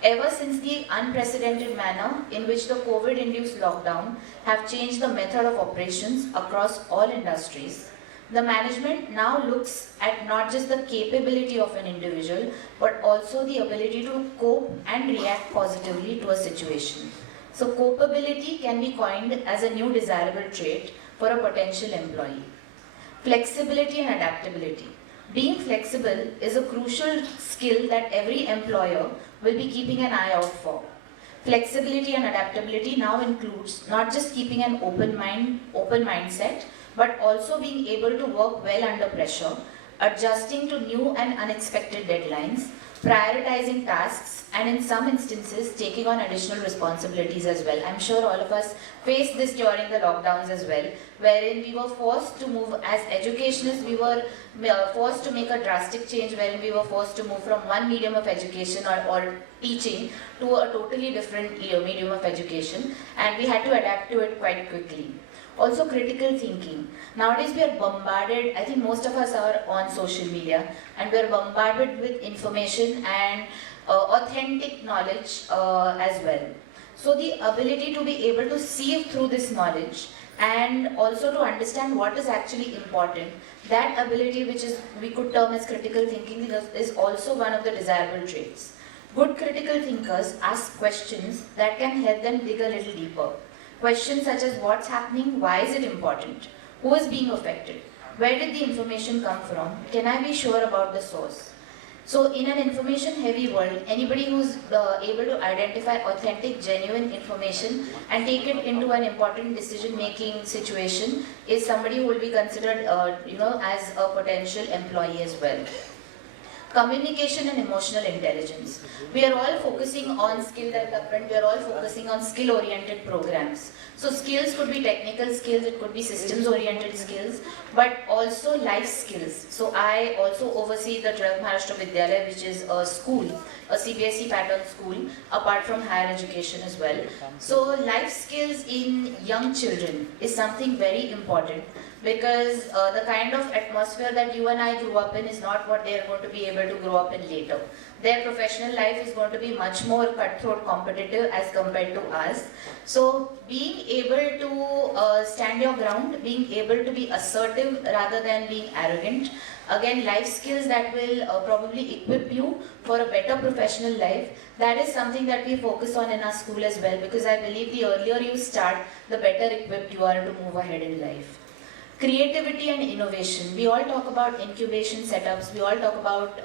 Ever since the unprecedented manner in which the COVID-induced lockdown have changed the method of operations across all industries, the management now looks at not just the capability of an individual, but also the ability to cope and react positively to a situation. So copability can be coined as a new desirable trait for a potential employee. Flexibility and adaptability. Being flexible is a crucial skill that every employer will be keeping an eye out for. Flexibility and adaptability now includes not just keeping an open mindset, but also being able to work well under pressure, adjusting to new and unexpected deadlines, prioritizing tasks, and in some instances, taking on additional responsibilities as well. I'm sure all of us faced this during the lockdowns as well, wherein we were forced to move, as educationists, we were forced to make a drastic change, wherein we were forced to move from one medium of education or teaching to a totally different medium of education, and we had to adapt to it quite quickly. Also critical thinking. Nowadays we are bombarded, I think most of us are on social media, and we are bombarded with information and authentic knowledge as well. So the ability to be able to sieve through this knowledge and also to understand what is actually important, that ability, which is we could term as critical thinking, is also one of the desirable traits. Good critical thinkers ask questions that can help them dig a little deeper. Questions such as what's happening, why is it important, who is being affected, where did the information come from, can I be sure about the source. So in an information heavy world, anybody who's able to identify authentic, genuine information and take it into an important decision making situation is somebody who will be considered as a potential employee as well. Communication and emotional intelligence. We are all focusing on skill development, we are all focusing on skill-oriented programs. So skills could be technical skills, it could be systems-oriented skills, but also life skills. So I also oversee the Maharashtra Vidyalaya, which is a school, a CBSE pattern school, apart from higher education as well. So life skills in young children is something very important. because the kind of atmosphere that you and I grew up in is not what they are going to be able to grow up in later. Their professional life is going to be much more cutthroat competitive as compared to us. So being able to stand your ground, being able to be assertive rather than being arrogant, again life skills that will probably equip you for a better professional life, that is something that we focus on in our school as well, because I believe the earlier you start, the better equipped you are to move ahead in life. Creativity and innovation. We all talk about incubation setups. We all talk about,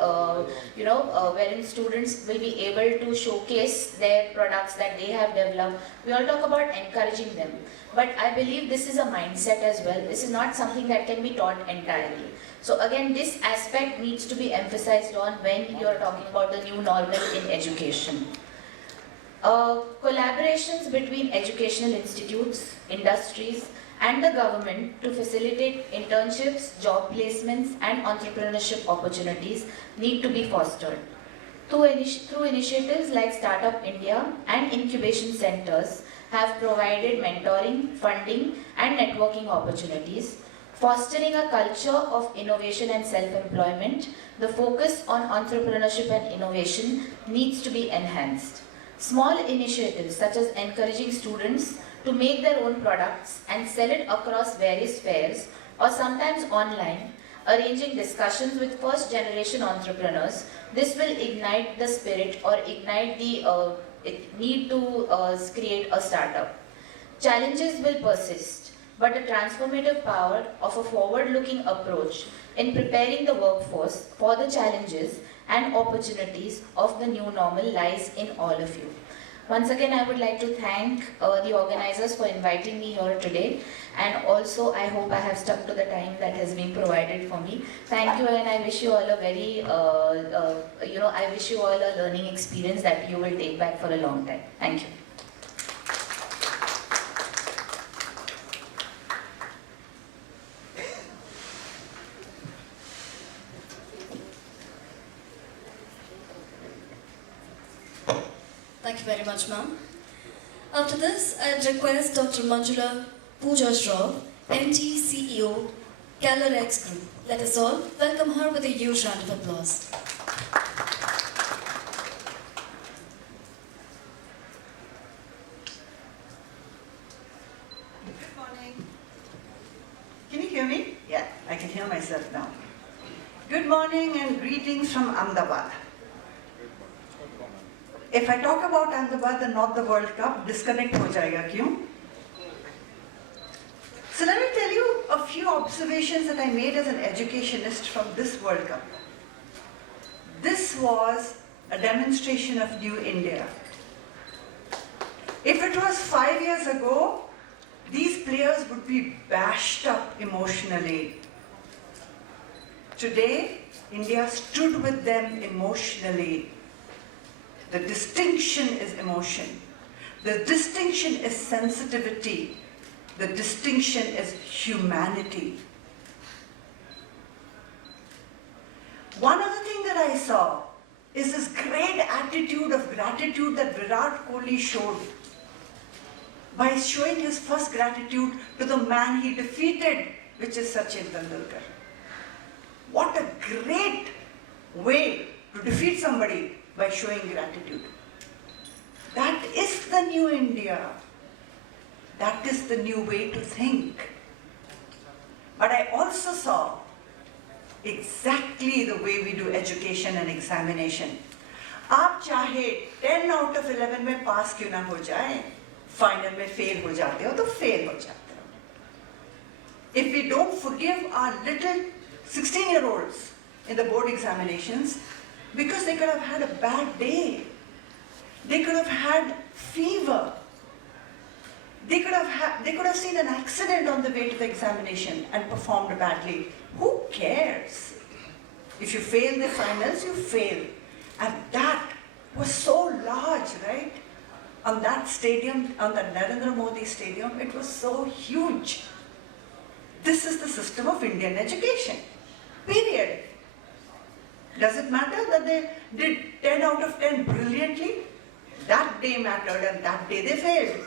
wherein students will be able to showcase their products that they have developed. We all talk about encouraging them. But I believe this is a mindset as well. This is not something that can be taught entirely. So again, this aspect needs to be emphasized on when you are talking about the new normal in education. Collaborations between educational institutes, industries, and the government to facilitate internships, job placements, and entrepreneurship opportunities need to be fostered. Through initiatives like Startup India and incubation centers have provided mentoring, funding, and networking opportunities. Fostering a culture of innovation and self-employment, the focus on entrepreneurship and innovation needs to be enhanced. Small initiatives such as encouraging students to make their own products and sell it across various fairs or sometimes online, arranging discussions with first generation entrepreneurs, this will ignite the spirit or ignite the need to create a startup. Challenges will persist, but the transformative power of a forward-looking approach in preparing the workforce for the challenges and opportunities of the new normal lies in all of you. Once again, I would like to thank the organizers for inviting me here today, and also I hope I have stuck to the time that has been provided for me. Thank you, and I wish you all a very, I wish you all a learning experience that you will take back for a long time. Thank you. Thank you very much, ma'am. After this, I'd request Dr. Manjula, Pooja, MD, CEO, Kalorex Group. Let us all welcome her with a huge round of applause. Good morning. Can you hear me? Yeah, I can hear myself now. Good morning and greetings from Ahmedabad. If I talk about Ahmedabad and not the World Cup, disconnect ho jayega, kyun? So let me tell you a few observations that I made as an educationist from this World Cup. This was a demonstration of New India. If it was 5 years ago, these players would be bashed up emotionally. Today, India stood with them emotionally. The distinction is emotion. The distinction is sensitivity. The distinction is humanity. One other thing that I saw is this great attitude of gratitude that Virat Kohli showed by showing his first gratitude to the man he defeated, which is Sachin Tendulkar. What a great way to defeat somebody, by showing gratitude. That is the new India. That is the new way to think. But I also saw exactly the way we do education and examination. आप चाहे 10 out of 11 में पास क्यों ना हो जाए, final में fail हो जाते हो तो फेल हो जाते हो. If we don't forgive our little 16-year-olds in the board examinations, because they could have had a bad day, they could have had fever, they could have seen an accident on the way to the examination and performed badly. Who cares? If you fail the finals, you fail. And that was so large, right? On that stadium, on the Narendra Modi stadium, it was so huge. This is the system of Indian education, period. Does it matter that they did 10 out of 10 brilliantly? That day mattered and that day they failed.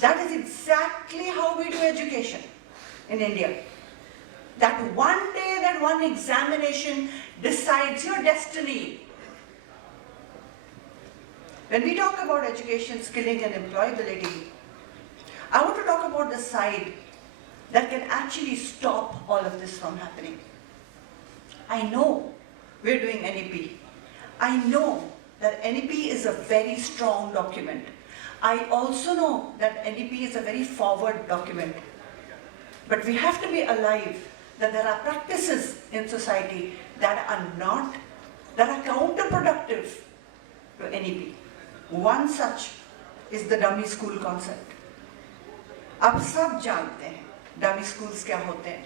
That is exactly how we do education. in India. That one day, that one examination decides your destiny. When we talk about education, skilling and employability, I want to talk about the side that can actually stop all of this from happening. I know we're doing NEP. I know that NEP is a very strong document. I also know that NEP is a very forward document. But we have to be alive that there are practices in society that are counterproductive to NEP. One such is the dummy school concept. आप सब जानते हैं dummy schools क्या होते हैं.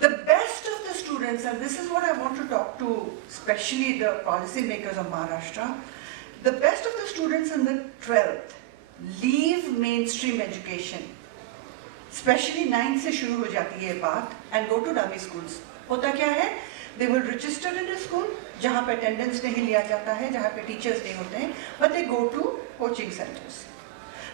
The best of the students, and this is what I want to talk to especially the policy makers of Maharashtra, the best of the students in the 12th leave mainstream education, especially 9th से शुरू हो जाती है बात, and go to dummy schools. होता क्या है? They will register in a school जहाँ पे attendance नहीं लिया जाता है, जहाँ पे teachers नहीं होते हैं, but they go to coaching centers.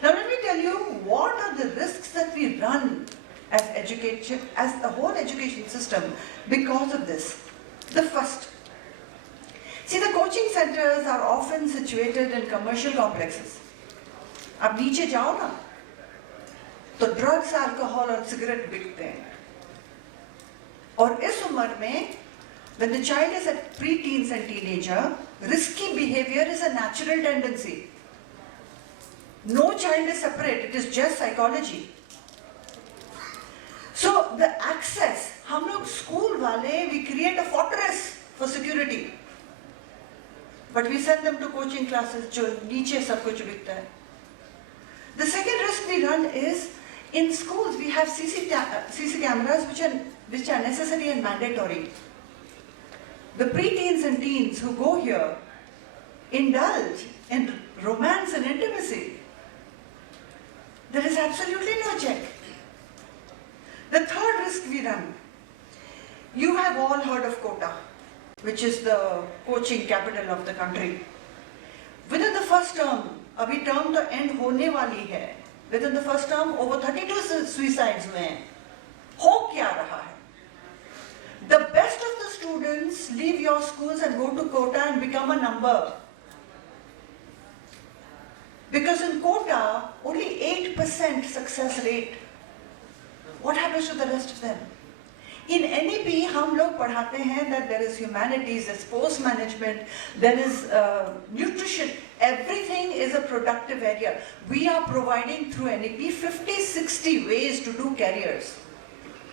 Now let me tell you what are the risks that we run as education, as the whole education system because of this. The first, see, the coaching centers are often situated in commercial complexes. अब नीचे जाओ ना, तो drugs, alcohol और cigarette बिकते हैं. और इस उम्र में, when the child is at pre-teens and teenager, risky behavior is a natural tendency. No child is separate, it is just psychology. So the access, हम लोग school वाले, we create a fortress for security. But we send them to coaching classes, जो नीचे सब कुछ बिकता है. The second risk we run is, in schools we have CC cameras which are necessary and mandatory. The pre-teens and teens who go here indulge in romance and intimacy. There is absolutely no check. The third risk we run, you have all heard of Kota, which is the coaching capital of the country. Within the first term, abhi term to end hone wali hai. Within the first term, over 32 suicides हुए हैं. हो क्या रहा है? The best of the students leave your schools and go to Kota and become a number. Because in Kota, only 8% success rate. What happens to the rest of them? In NEP, हम लोग पढ़ाते हैं that there is humanities, there's sports management, there is nutrition. Everything is a productive area. We are providing through NEP 50-60 ways to do careers.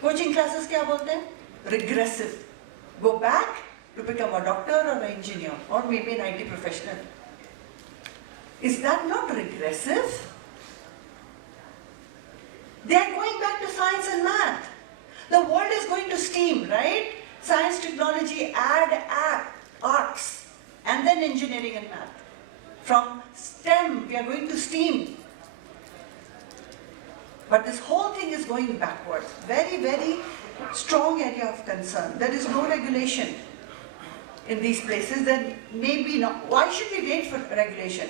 Coaching classes क्या बोलते हैं? Regressive. Go back to become a doctor or an engineer or maybe an IT professional. Is that not regressive? They are going back to science and math. The world is going to STEAM, right? Science, technology, arts, and then engineering and math. From STEM, we are going to STEAM. But this whole thing is going backwards. Very, very strong area of concern. There is no regulation in these places. Then maybe not. Why should we wait for regulation?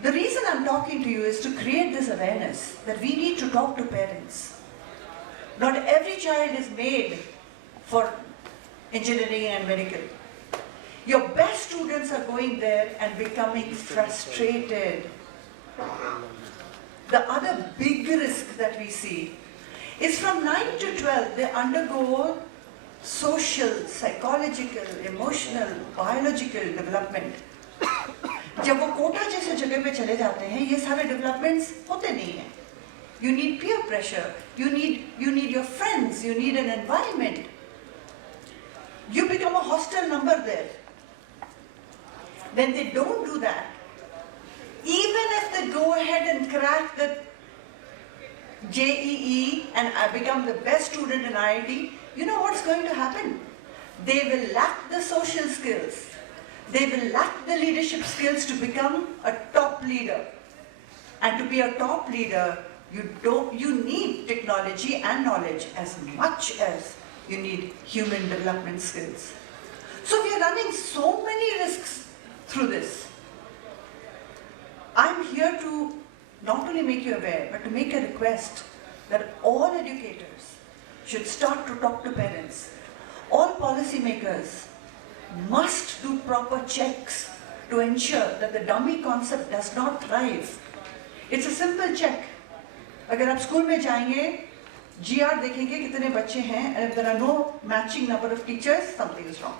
The reason I'm talking to you is to create this awareness that we need to talk to parents. Not every child is made for engineering and medical. Your best students are going there and becoming frustrated. The other big risk that we see is from 9 to 12, they undergo social, psychological, emotional, biological development. जब वो कोटा जैसे जगह पे चले जाते हैं, ये सारे developments होते नहीं हैं. You need peer pressure. You need your friends. You need an environment. You become a hostile number there. When they don't do that, even if they go ahead and crack the JEE and become the best student in IIT, you know what's going to happen? They will lack the social skills. They will lack the leadership skills to become a top leader. And to be a top leader, you need technology and knowledge as much as you need human development skills. So we are running so many risks through this. I'm here to not only make you aware, but to make a request that all educators should start to talk to parents. All policymakers must do proper checks to ensure that the dummy concept does not thrive. It's a simple check. अगर आप school में जाएंगे, GR देखेंगे कितने बच्चे हैं, and if there are no matching number of teachers, something is wrong.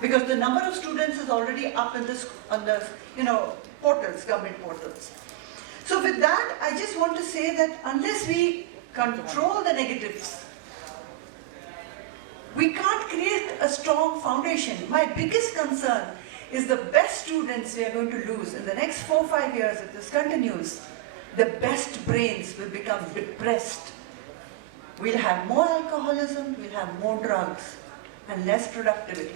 Because the number of students is already up in this, on the portals, government portals. So with that, I just want to say that unless we control the negatives, we can't create a strong foundation. My biggest concern is the best students we are going to lose. In the next 4 or 5 years, if this continues, the best brains will become depressed. We'll have more alcoholism, we'll have more drugs, and less productivity.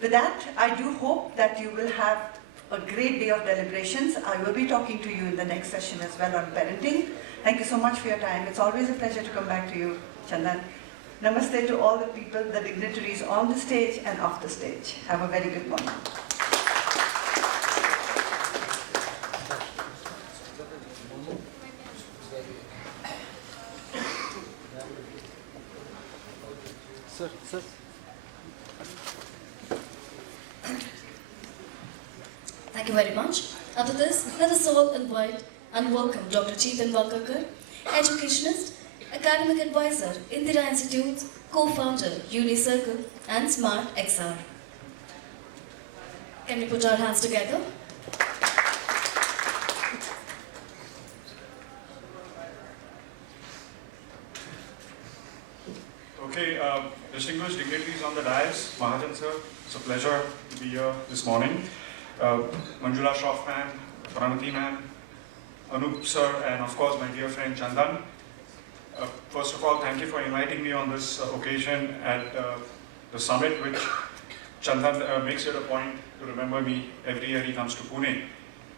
With that, I do hope that you will have a great day of deliberations. I will be talking to you in the next session as well on parenting. Thank you so much for your time. It's always a pleasure to come back to you, Chandan. Namaste to all the people, the dignitaries on the stage and off the stage. Have a very good morning. Sir. Thank you very much. After this, let us all invite and welcome Dr. Chetan Wakalkar, Educationist, Academic Advisor, Indira Institute, co-founder, Unicircle, and SmartXR. Can we put our hands together? Okay, distinguished dignitaries on the dais, Mahajan sir, it's a pleasure to be here this morning. Manjula Shroffman, Pranati ma'am, Anup sir, and of course my dear friend Chandan. First of all, thank you for inviting me on this occasion at the summit, which Chandan makes it a point to remember me every year he comes to Pune.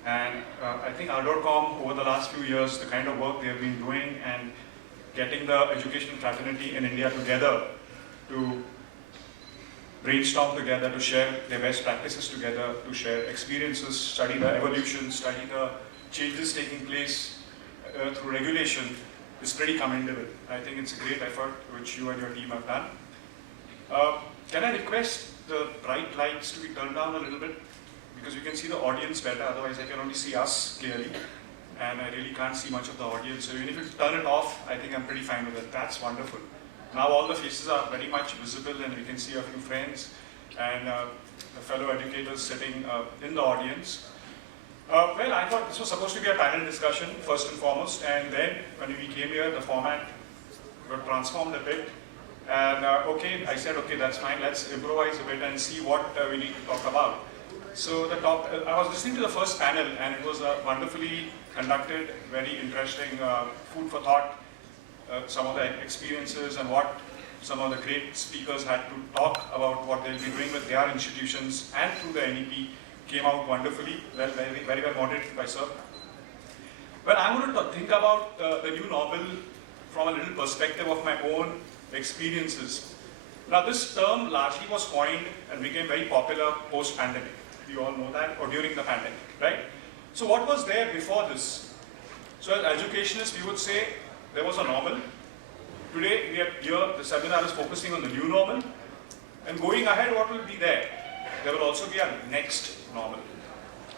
And I think ArdorComm, over the last few years, the kind of work they have been doing and getting the education fraternity in India together to brainstorm together, to share their best practices together, to share experiences, study the evolution, study the changes taking place through regulation is pretty commendable. I think it's a great effort which you and your team have done. Can I request the bright lights to be turned down a little bit? Because you can see the audience better, otherwise I can only see us clearly. And I really can't see much of the audience. So even if you turn it off, I think I'm pretty fine with it. That's wonderful. Now all the faces are very much visible and we can see a few friends and the fellow educators sitting in the audience. Well, I thought this was supposed to be a panel discussion first and foremost, and then when we came here, the format got transformed a bit. And okay, I said, okay, that's fine, let's improvise a bit and see what we need to talk about. So I was listening to the first panel and it was wonderfully conducted, very interesting, food for thought, some of the experiences and what some of the great speakers had to talk about what they'll be doing with their institutions and through the NEP came out wonderfully, well, very well moderated by sir. Well, I'm going to think about the new novel from a little perspective of my own experiences. Now this term largely was coined and became very popular post-pandemic. We all know that, or during the pandemic, right? So what was there before this? So as educationists, we would say there was a normal. Today, we are here, the seminar is focusing on the new normal. And going ahead, what will be there? There will also be a next normal,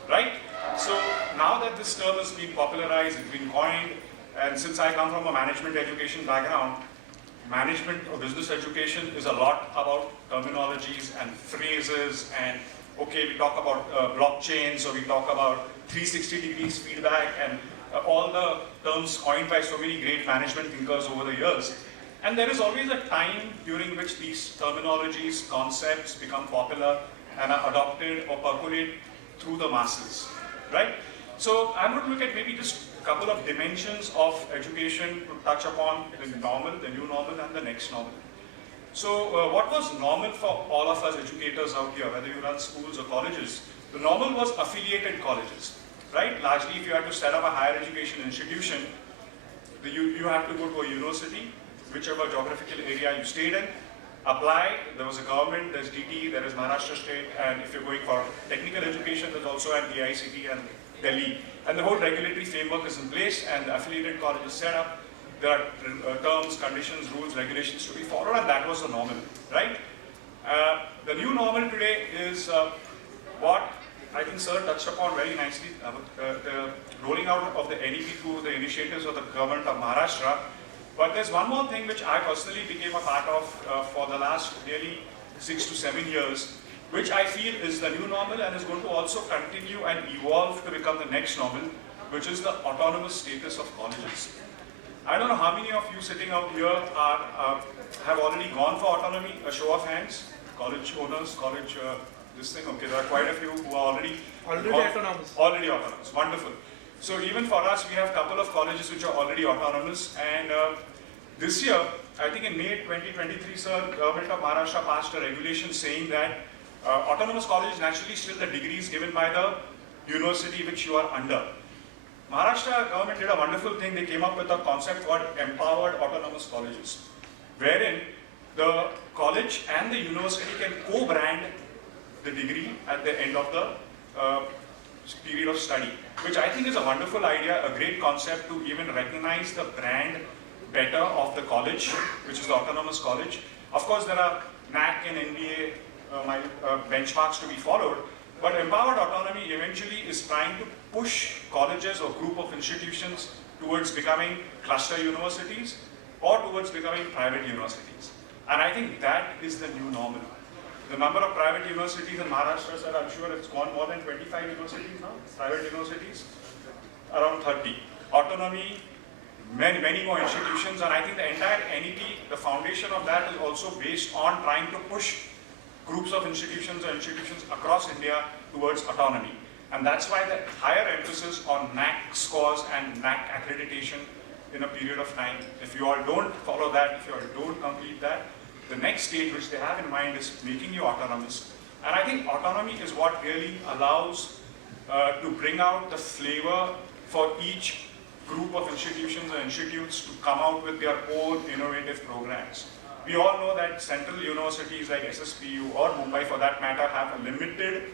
right? So now that this term is being popularized, it's been coined, and since I come from a management education background, management or business education is a lot about terminologies and phrases and okay, we talk about blockchain, so we talk about 360 degrees feedback and all the terms coined by so many great management thinkers over the years. And there is always a time during which these terminologies, concepts become popular and are adopted or percolate through the masses, right? So I'm going to look at maybe just a couple of dimensions of education to touch upon the normal, the new normal and the next normal. So what was normal for all of us educators out here, whether you run schools or colleges? The normal was affiliated colleges, right? Largely if you had to set up a higher education institution, you have to go to a university, whichever geographical area you stayed in, apply, there was a government, there's DT, there is Maharashtra state, and if you're going for technical education, there's also an AICT and Delhi. And the whole regulatory framework is in place and the affiliated college is set up. There are terms, conditions, rules, regulations to be followed, and that was the normal, right? The new normal today is what I think Sir touched upon very nicely, the rolling out of the NEP through the initiatives of the government of Maharashtra. But there's one more thing which I personally became a part of for the last nearly 6 to 7 years, which I feel is the new normal and is going to also continue and evolve to become the next normal, which is the autonomous status of colleges. I don't know how many of you sitting out here have already gone for autonomy. A show of hands, college owners, college this thing. Okay, there are quite a few who are already autonomous. Already autonomous, wonderful. So even for us, we have a couple of colleges which are already autonomous. And this year, I think in May 2023, Sir, Government of Maharashtra passed a regulation saying that autonomous college is naturally still the degrees given by the university which you are under. Maharashtra government did a wonderful thing. They came up with a concept called empowered autonomous colleges, wherein the college and the university can co-brand the degree at the end of the period of study, which I think is a wonderful idea, a great concept to even recognize the brand better of the college, which is the autonomous college. Of course, there are NAC and NBA benchmarks to be followed, but empowered autonomy eventually is trying to push colleges or group of institutions towards becoming cluster universities or towards becoming private universities. And I think that is the new normal. The number of private universities in Maharashtra, sir, I'm sure it's gone more than 25 universities now, private universities, around 30. Autonomy, many more institutions, and I think the entire NEP, the foundation of that is also based on trying to push groups of institutions or institutions across India towards autonomy. And that's why the higher emphasis on NAC scores and NAC accreditation in a period of time. If you all don't follow that, if you all don't complete that, the next stage which they have in mind is making you autonomous. And I think autonomy is what really allows to bring out the flavor for each group of institutions or institutes to come out with their own innovative programs. We all know that central universities like SSPU or Mumbai for that matter have a limited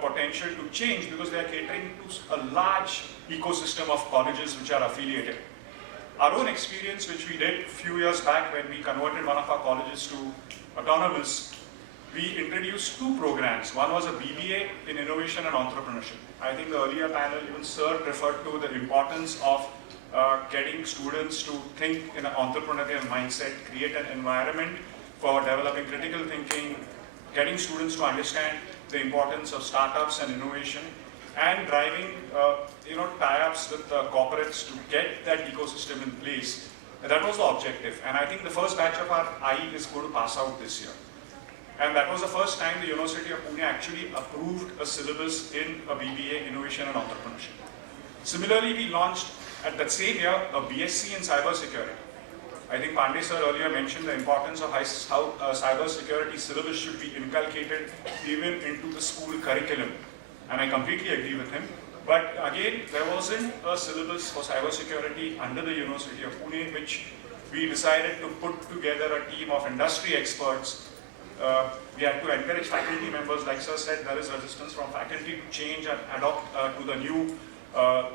potential to change because they are catering to a large ecosystem of colleges which are affiliated. Our own experience, which we did a few years back when we converted one of our colleges to autonomous, we introduced 2 programs. One was a BBA in Innovation and Entrepreneurship. I think the earlier panel, even Sir referred to the importance of getting students to think in an entrepreneurial mindset, create an environment for developing critical thinking, getting students to understand the importance of startups and innovation, and driving tie-ups with corporates to get that ecosystem in place. And that was the objective. And I think the first batch of our IE is going to pass out this year. And that was the first time the University of Pune actually approved a syllabus in a BBA, Innovation and Entrepreneurship. Similarly, we launched at that same year a BSc in Cybersecurity. I think Pandey sir earlier mentioned the importance of how cybersecurity syllabus should be inculcated even into the school curriculum. And I completely agree with him. But again, there wasn't a syllabus for cybersecurity under the University of Pune, which we decided to put together a team of industry experts. We had to encourage faculty members, like Sir said, there is resistance from faculty to change and adopt to the new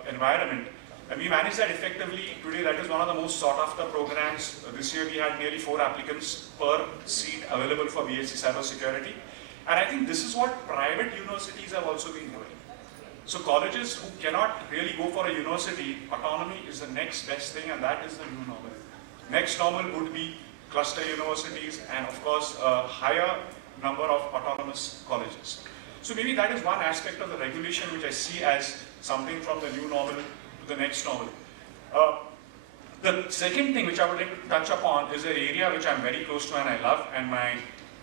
environment. And we managed that effectively. Today, that is one of the most sought after programs. This year, we had nearly 4 applicants per seat available for BSc Cybersecurity. And I think this is what private universities have also been doing. So colleges who cannot really go for a university, autonomy is the next best thing, and that is the new normal. Next normal would be cluster universities and of course a higher number of autonomous colleges. So maybe that is one aspect of the regulation which I see as something from the new normal to the next normal. The second thing which I would like to touch upon is an area which I'm very close to and I love, and my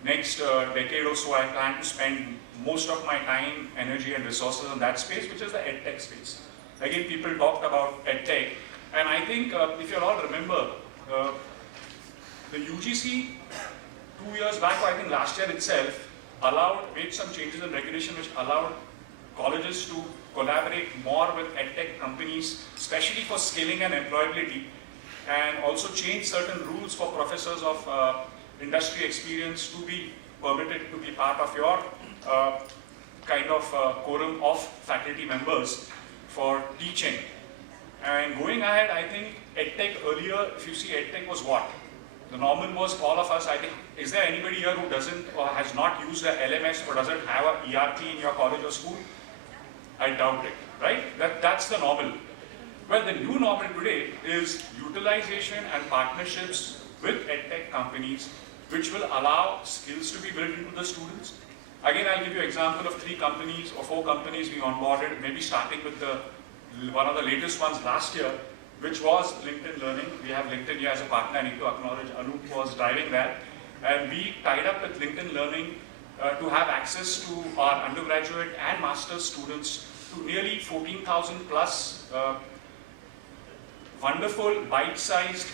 next decade or so I plan to spend most of my time, energy and resources in that space, which is the EdTech space. Again, people talked about EdTech, and I think if you all remember, the UGC 2 years back, or I think last year itself, made some changes in regulation which allowed colleges to collaborate more with EdTech companies, especially for skilling and employability, and also change certain rules for professors of industry experience to be permitted to be part of your kind of quorum of faculty members for teaching. And going ahead, I think EdTech earlier, if you see EdTech was what? The normal was all of us, I think, is there anybody here who doesn't or has not used a LMS or doesn't have a ERP in your college or school? I doubt it, right? That's the normal. Well, the new normal today is utilization and partnerships with EdTech companies, which will allow skills to be built into the students. Again, I'll give you an example of 3 companies or 4 companies we onboarded, maybe starting with one of the latest ones last year, which was LinkedIn Learning. We have LinkedIn here as a partner. I need to acknowledge Anup was driving that. And we tied up with LinkedIn Learning to have access to our undergraduate and master's students to nearly 14,000 plus wonderful bite-sized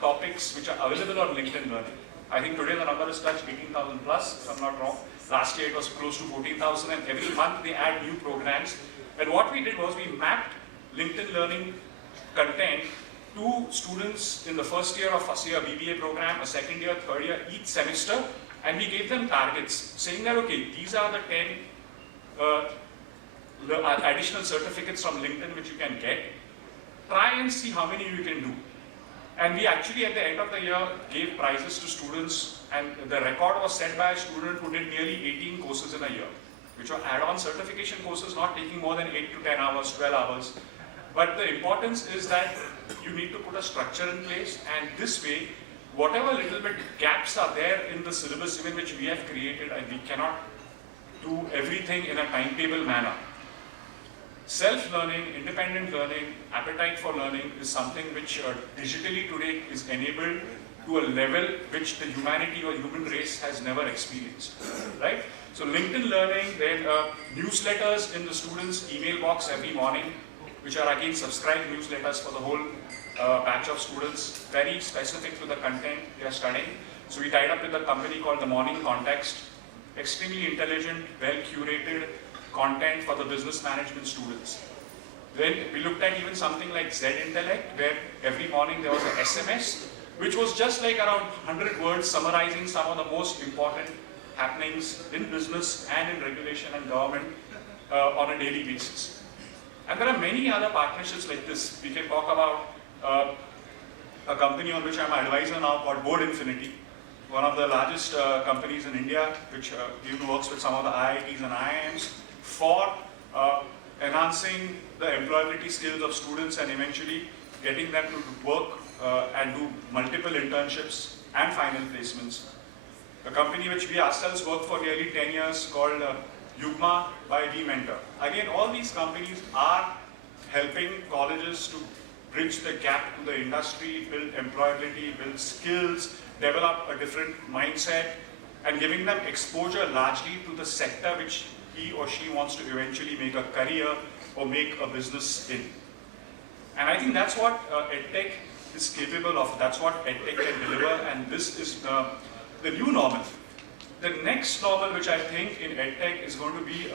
topics which are available on LinkedIn Learning. I think today the number is touched 18,000 plus, if I'm not wrong. Last year it was close to 14,000, and every month they add new programs. And what we did was we mapped LinkedIn Learning content to students in the first year of a BBA program, a second year, third year, each semester, and we gave them targets, saying that, okay, these are the 10 additional certificates from LinkedIn which you can get. Try and see how many you can do. And we actually, at the end of the year, gave prizes to students, and the record was set by a student who did nearly 18 courses in a year, which were add-on certification courses, not taking more than 8 to 10 hours, 12 hours. But the importance is that you need to put a structure in place, and this way, whatever little bit gaps are there in the syllabus, even which we have created, and we cannot do everything in a timetable manner. Self-learning, independent learning, appetite for learning is something which digitally today is enabled to a level which the humanity or human race has never experienced, right? So LinkedIn Learning, then newsletters in the students' email box every morning, which are again subscribed newsletters for the whole batch of students, very specific to the content they are studying. So we tied up with a company called The Morning Context, extremely intelligent, well-curated content for the business management students. Then we looked at even something like Z Intellect, where every morning there was an SMS, which was just like around 100 words summarizing some of the most important happenings in business and in regulation and government on a daily basis. And there are many other partnerships like this. We can talk about a company on which I'm an advisor now called Board Infinity, one of the largest companies in India, which even works with some of the IITs and IIMs for enhancing the employability skills of students and eventually getting them to work and do multiple internships and final placements. A company which we ourselves worked for nearly 10 years called Yugma by vMentor. Again, all these companies are helping colleges to bridge the gap to the industry, build employability, build skills, develop a different mindset, and giving them exposure largely to the sector which he or she wants to eventually make a career or make a business in. And I think that's what EdTech is capable of. That's what EdTech can deliver, and this is the new normal. The next normal, which I think in EdTech is going to be,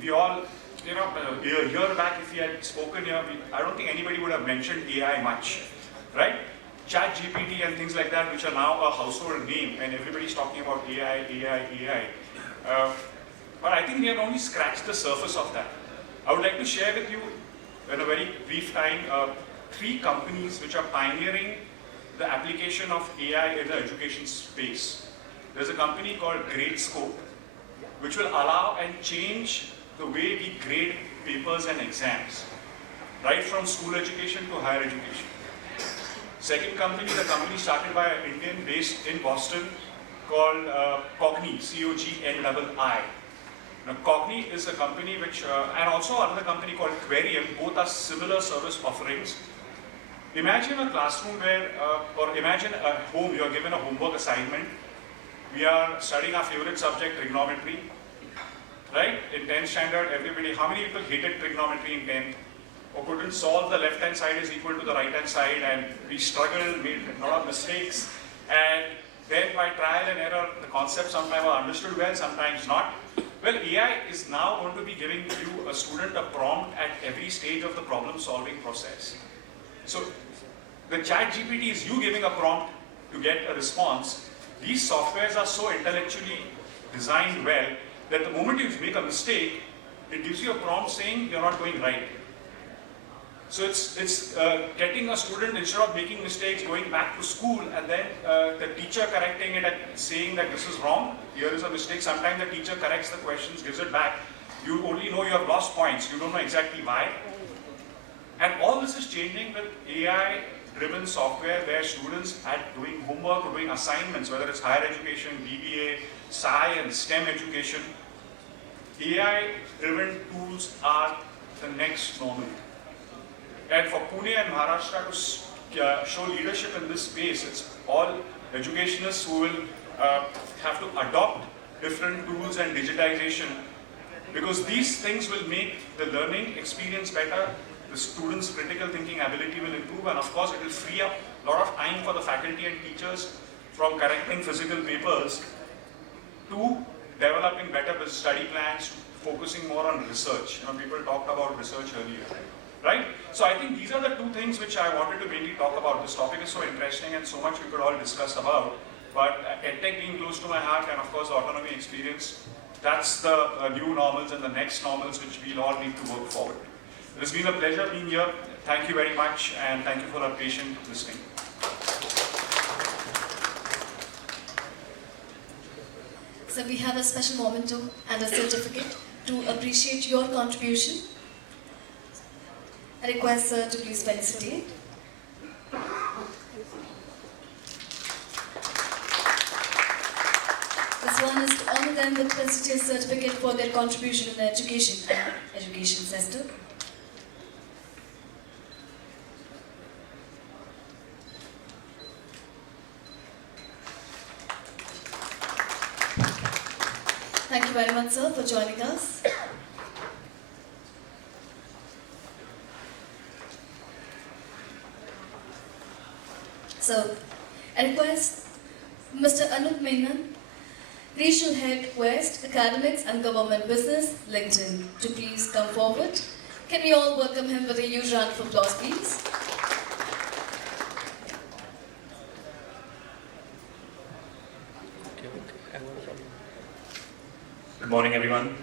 we all, a year back, if we had spoken here, I don't think anybody would have mentioned AI much, right? ChatGPT and things like that, which are now a household name, and everybody's talking about AI. But I think we have only scratched the surface of that. I would like to share with you, in a very brief time, 3 companies which are pioneering the application of AI in the education space. There's a company called GradeScope, which will allow and change the way we grade papers and exams, right from school education to higher education. Second company, the company started by an Indian based in Boston called Cogni, C-O-G-N-I-I. Now, Cogni is a company which, and also another company called Querium, both are similar service offerings. Imagine a classroom where, or imagine a home, you are given a homework assignment. We are studying our favorite subject, trigonometry, right? In 10th standard, everybody, how many people hated trigonometry in 10th? Or couldn't solve the left-hand side is equal to the right-hand side, and we struggled, made a lot of mistakes, and then by trial and error, the concepts sometimes are understood well, sometimes not. Well, AI is now going to be giving you, a student, a prompt at every stage of the problem-solving process. So, the ChatGPT is you giving a prompt to get a response. These softwares are so intellectually designed well that the moment you make a mistake, it gives you a prompt saying you're not going right. So it's getting a student, instead of making mistakes, going back to school and then the teacher correcting it and saying that this is wrong, here is a mistake. Sometimes the teacher corrects the questions, gives it back. You only know you have lost points, you don't know exactly why. And all this is changing with AI-driven software where students are doing homework or doing assignments, whether it's higher education, BBA, science, STEM education. AI-driven tools are the next normal. And for Pune and Maharashtra to show leadership in this space, it's all educationists who will have to adopt different tools and digitization, because these things will make the learning experience better, the students' critical thinking ability will improve, and of course it will free up a lot of time for the faculty and teachers from correcting physical papers to developing better study plans, focusing more on research. People talked about research earlier. Right? So I think these are the two things which I wanted to mainly talk about. This topic is so interesting and so much we could all discuss about. But EdTech being close to my heart, and of course the autonomy experience, that's the new normals and the next normals which we'll all need to work forward. It has been a pleasure being here. Thank you very much, and thank you for your patient listening. So we have a special memento and a certificate to appreciate your contribution. I request sir to please felicitate. This one is to honor them with prestigious certificate for their contribution in the education and education sector. Thank you very much, sir, for joining us. So, I request Mr. Anup Menon, Regional Head West, Academics and Government Business, LinkedIn, to please come forward. Can we all welcome him with a huge round of applause, please? Good morning, everyone.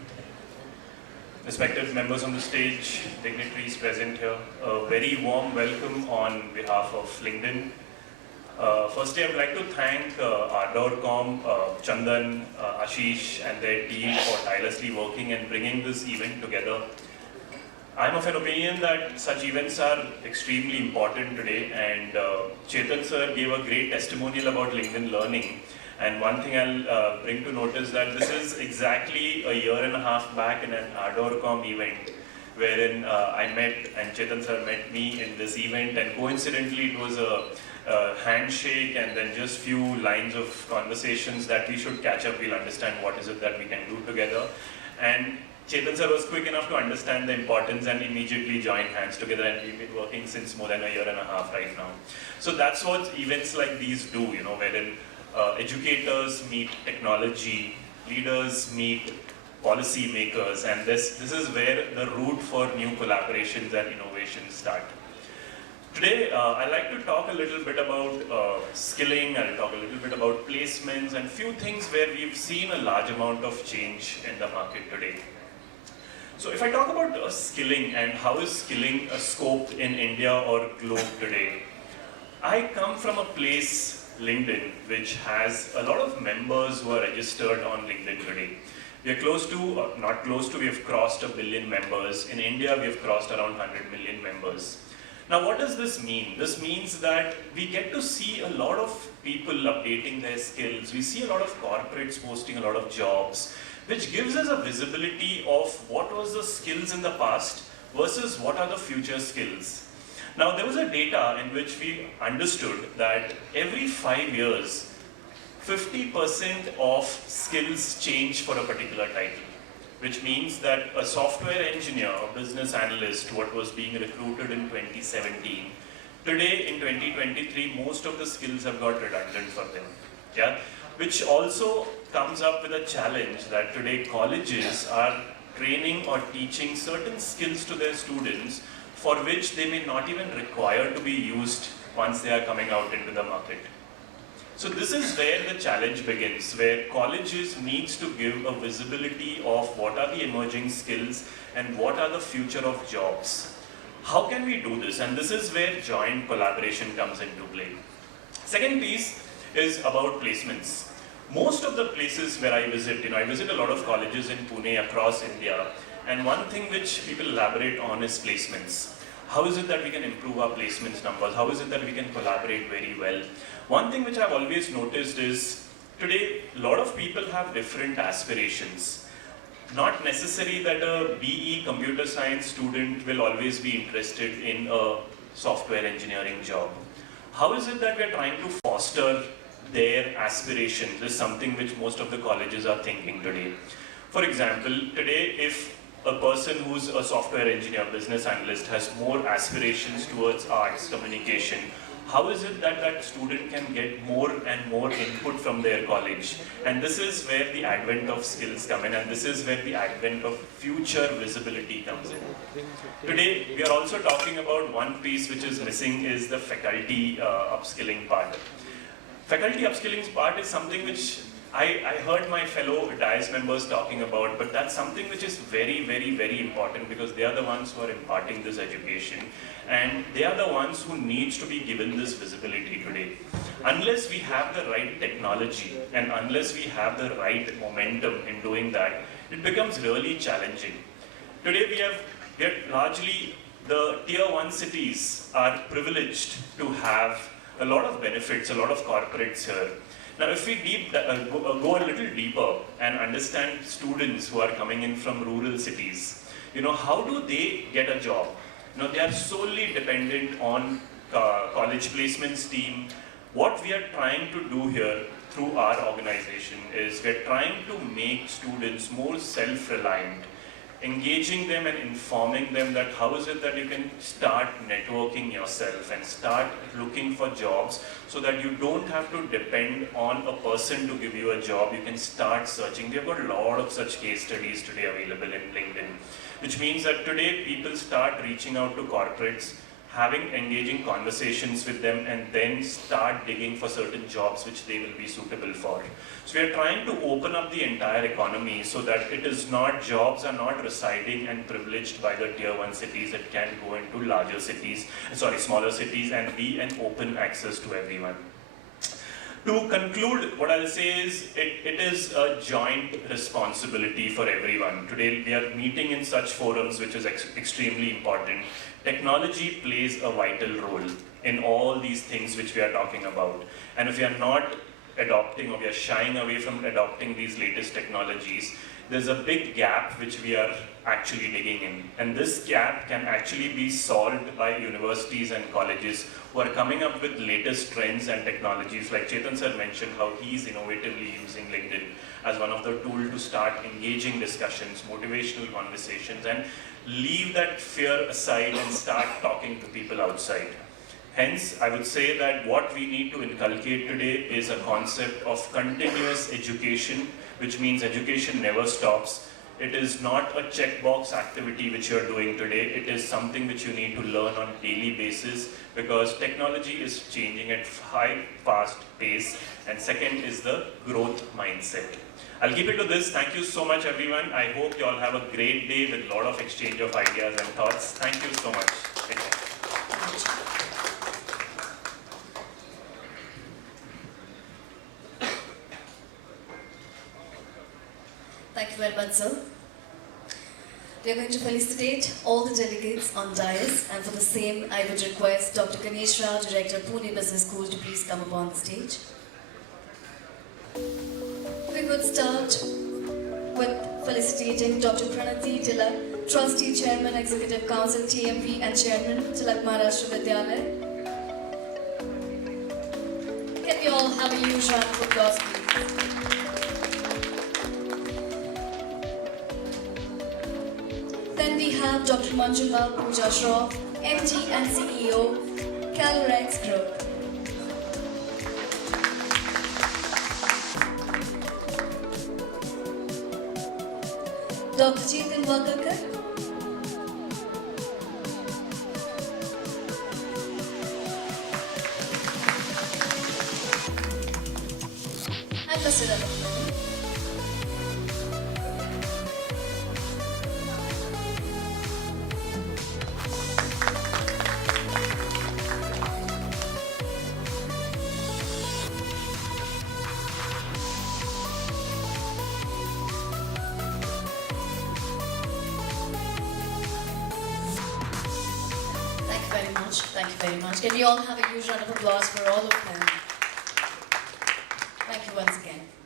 Respected members on the stage, dignitaries present here, a very warm welcome on behalf of LinkedIn. Firstly, I would like to thank ArdorComm, Chandan, Ashish and their team for tirelessly working and bringing this event together. I'm of an opinion that such events are extremely important today, and Chetan sir gave a great testimonial about LinkedIn Learning. And one thing I'll bring to notice that this is exactly a year and a half back in an ArdorComm event wherein I met and Chetan sir met me in this event, and coincidentally it was a handshake and then just few lines of conversations that we should catch up, we'll understand what is it that we can do together. And Chetan sir was quick enough to understand the importance and immediately join hands together, and we've been working since more than a year and a half right now. So that's what events like these do, wherein educators meet technology, leaders meet policy makers, and this is where the route for new collaborations and innovations start. Today, I'd like to talk a little bit about skilling, I'll talk a little bit about placements and few things where we've seen a large amount of change in the market today. So if I talk about skilling and how is skilling scoped in India or globe today, I come from a place, LinkedIn, which has a lot of members who are registered on LinkedIn today. We are close to, not close to, we have crossed 1 billion members. In India, we have crossed around 100 million members. Now, what does this mean? This means that we get to see a lot of people updating their skills. We see a lot of corporates posting a lot of jobs, which gives us a visibility of what was the skills in the past versus what are the future skills. Now, there was a data in which we understood that every 5 years, 50% of skills change for a particular title, which means that a software engineer or business analyst, what was being recruited in 2017, today in 2023, most of the skills have got redundant for them. Yeah? Which also comes up with a challenge that today colleges are training or teaching certain skills to their students for which they may not even require to be used once they are coming out into the market. So this is where the challenge begins, where colleges needs to give a visibility of what are the emerging skills and what are the future of jobs. How can we do this? And this is where joint collaboration comes into play. Second piece is about placements. Most of the places where I visit, I visit a lot of colleges in Pune across India, and one thing which people elaborate on is placements. How is it that we can improve our placements numbers? How is it that we can collaborate very well? One thing which I've always noticed is, today, a lot of people have different aspirations. Not necessary that a BE computer science student will always be interested in a software engineering job. How is it that we're trying to foster their aspirations is something which most of the colleges are thinking today. For example, today if a person who's a software engineer, business analyst has more aspirations towards arts, communication, how is it that that student can get more and more input from their college? And this is where the advent of skills come in, and this is where the advent of future visibility comes in. Today, we are also talking about one piece which is missing is the faculty upskilling part. Faculty upskilling part is something which I heard my fellow DIAS members talking about, but that's something which is very, very, very important because they are the ones who are imparting this education and they are the ones who needs to be given this visibility today. Unless we have the right technology and unless we have the right momentum in doing that, it becomes really challenging. Today we have largely the tier 1 cities are privileged to have a lot of benefits, a lot of corporates here. Now, if we go a little deeper and understand students who are coming in from rural cities, how do they get a job? They are solely dependent on college placements team. What we are trying to do here through our organization is we're trying to make students more self-reliant, engaging them and informing them that how is it that you can start networking yourself and start looking for jobs so that you don't have to depend on a person to give you a job. You can start searching. We've got a lot of such case studies today available in LinkedIn, which means that today people start reaching out to corporates, having engaging conversations with them, and then start digging for certain jobs which they will be suitable for. So we are trying to open up the entire economy so that it is not, jobs are not residing and privileged by the tier 1 cities. It can go into larger cities, smaller cities and be an open access to everyone. To conclude, what I'll say is it is a joint responsibility for everyone. Today we are meeting in such forums, which is extremely important. Technology plays a vital role in all these things which we are talking about. And if we are not adopting or we are shying away from adopting these latest technologies, there's a big gap which we are actually digging in. And this gap can actually be solved by universities and colleges who are coming up with latest trends and technologies. Like Chetan sir mentioned how he's innovatively using LinkedIn as one of the tools to start engaging discussions, motivational conversations, and leave that fear aside and start talking to people outside. Hence, I would say that what we need to inculcate today is a concept of continuous education, which means education never stops. It is not a checkbox activity which you are doing today. It is something which you need to learn on a daily basis because technology is changing at high, fast pace. And second is the growth mindset. I'll keep it to this. Thank you so much, everyone. I hope you all have a great day with a lot of exchange of ideas and thoughts. Thank you so much. Thank you. Thank you very much, sir. We are going to felicitate all the delegates on dais, and for the same, I would request Dr. Ganesh Rao, Director, Pune Business School, to please come upon the stage. We would start with felicitating Dr. Pranati, Tilak, Trustee, Chairman, Executive Council, TMP, and Chairman, Tilak Maharashtra Vidyalaya. Can we all have a huge round of applause, please? Then we have Dr. Manjula, Pooja, MD and CEO, Kalorex Group. Dr. Chetan, Wakalkar. Requested at the moment. Thank you very much. Thank you very much. Can we all have a huge round of applause for all of them? Thank you once again.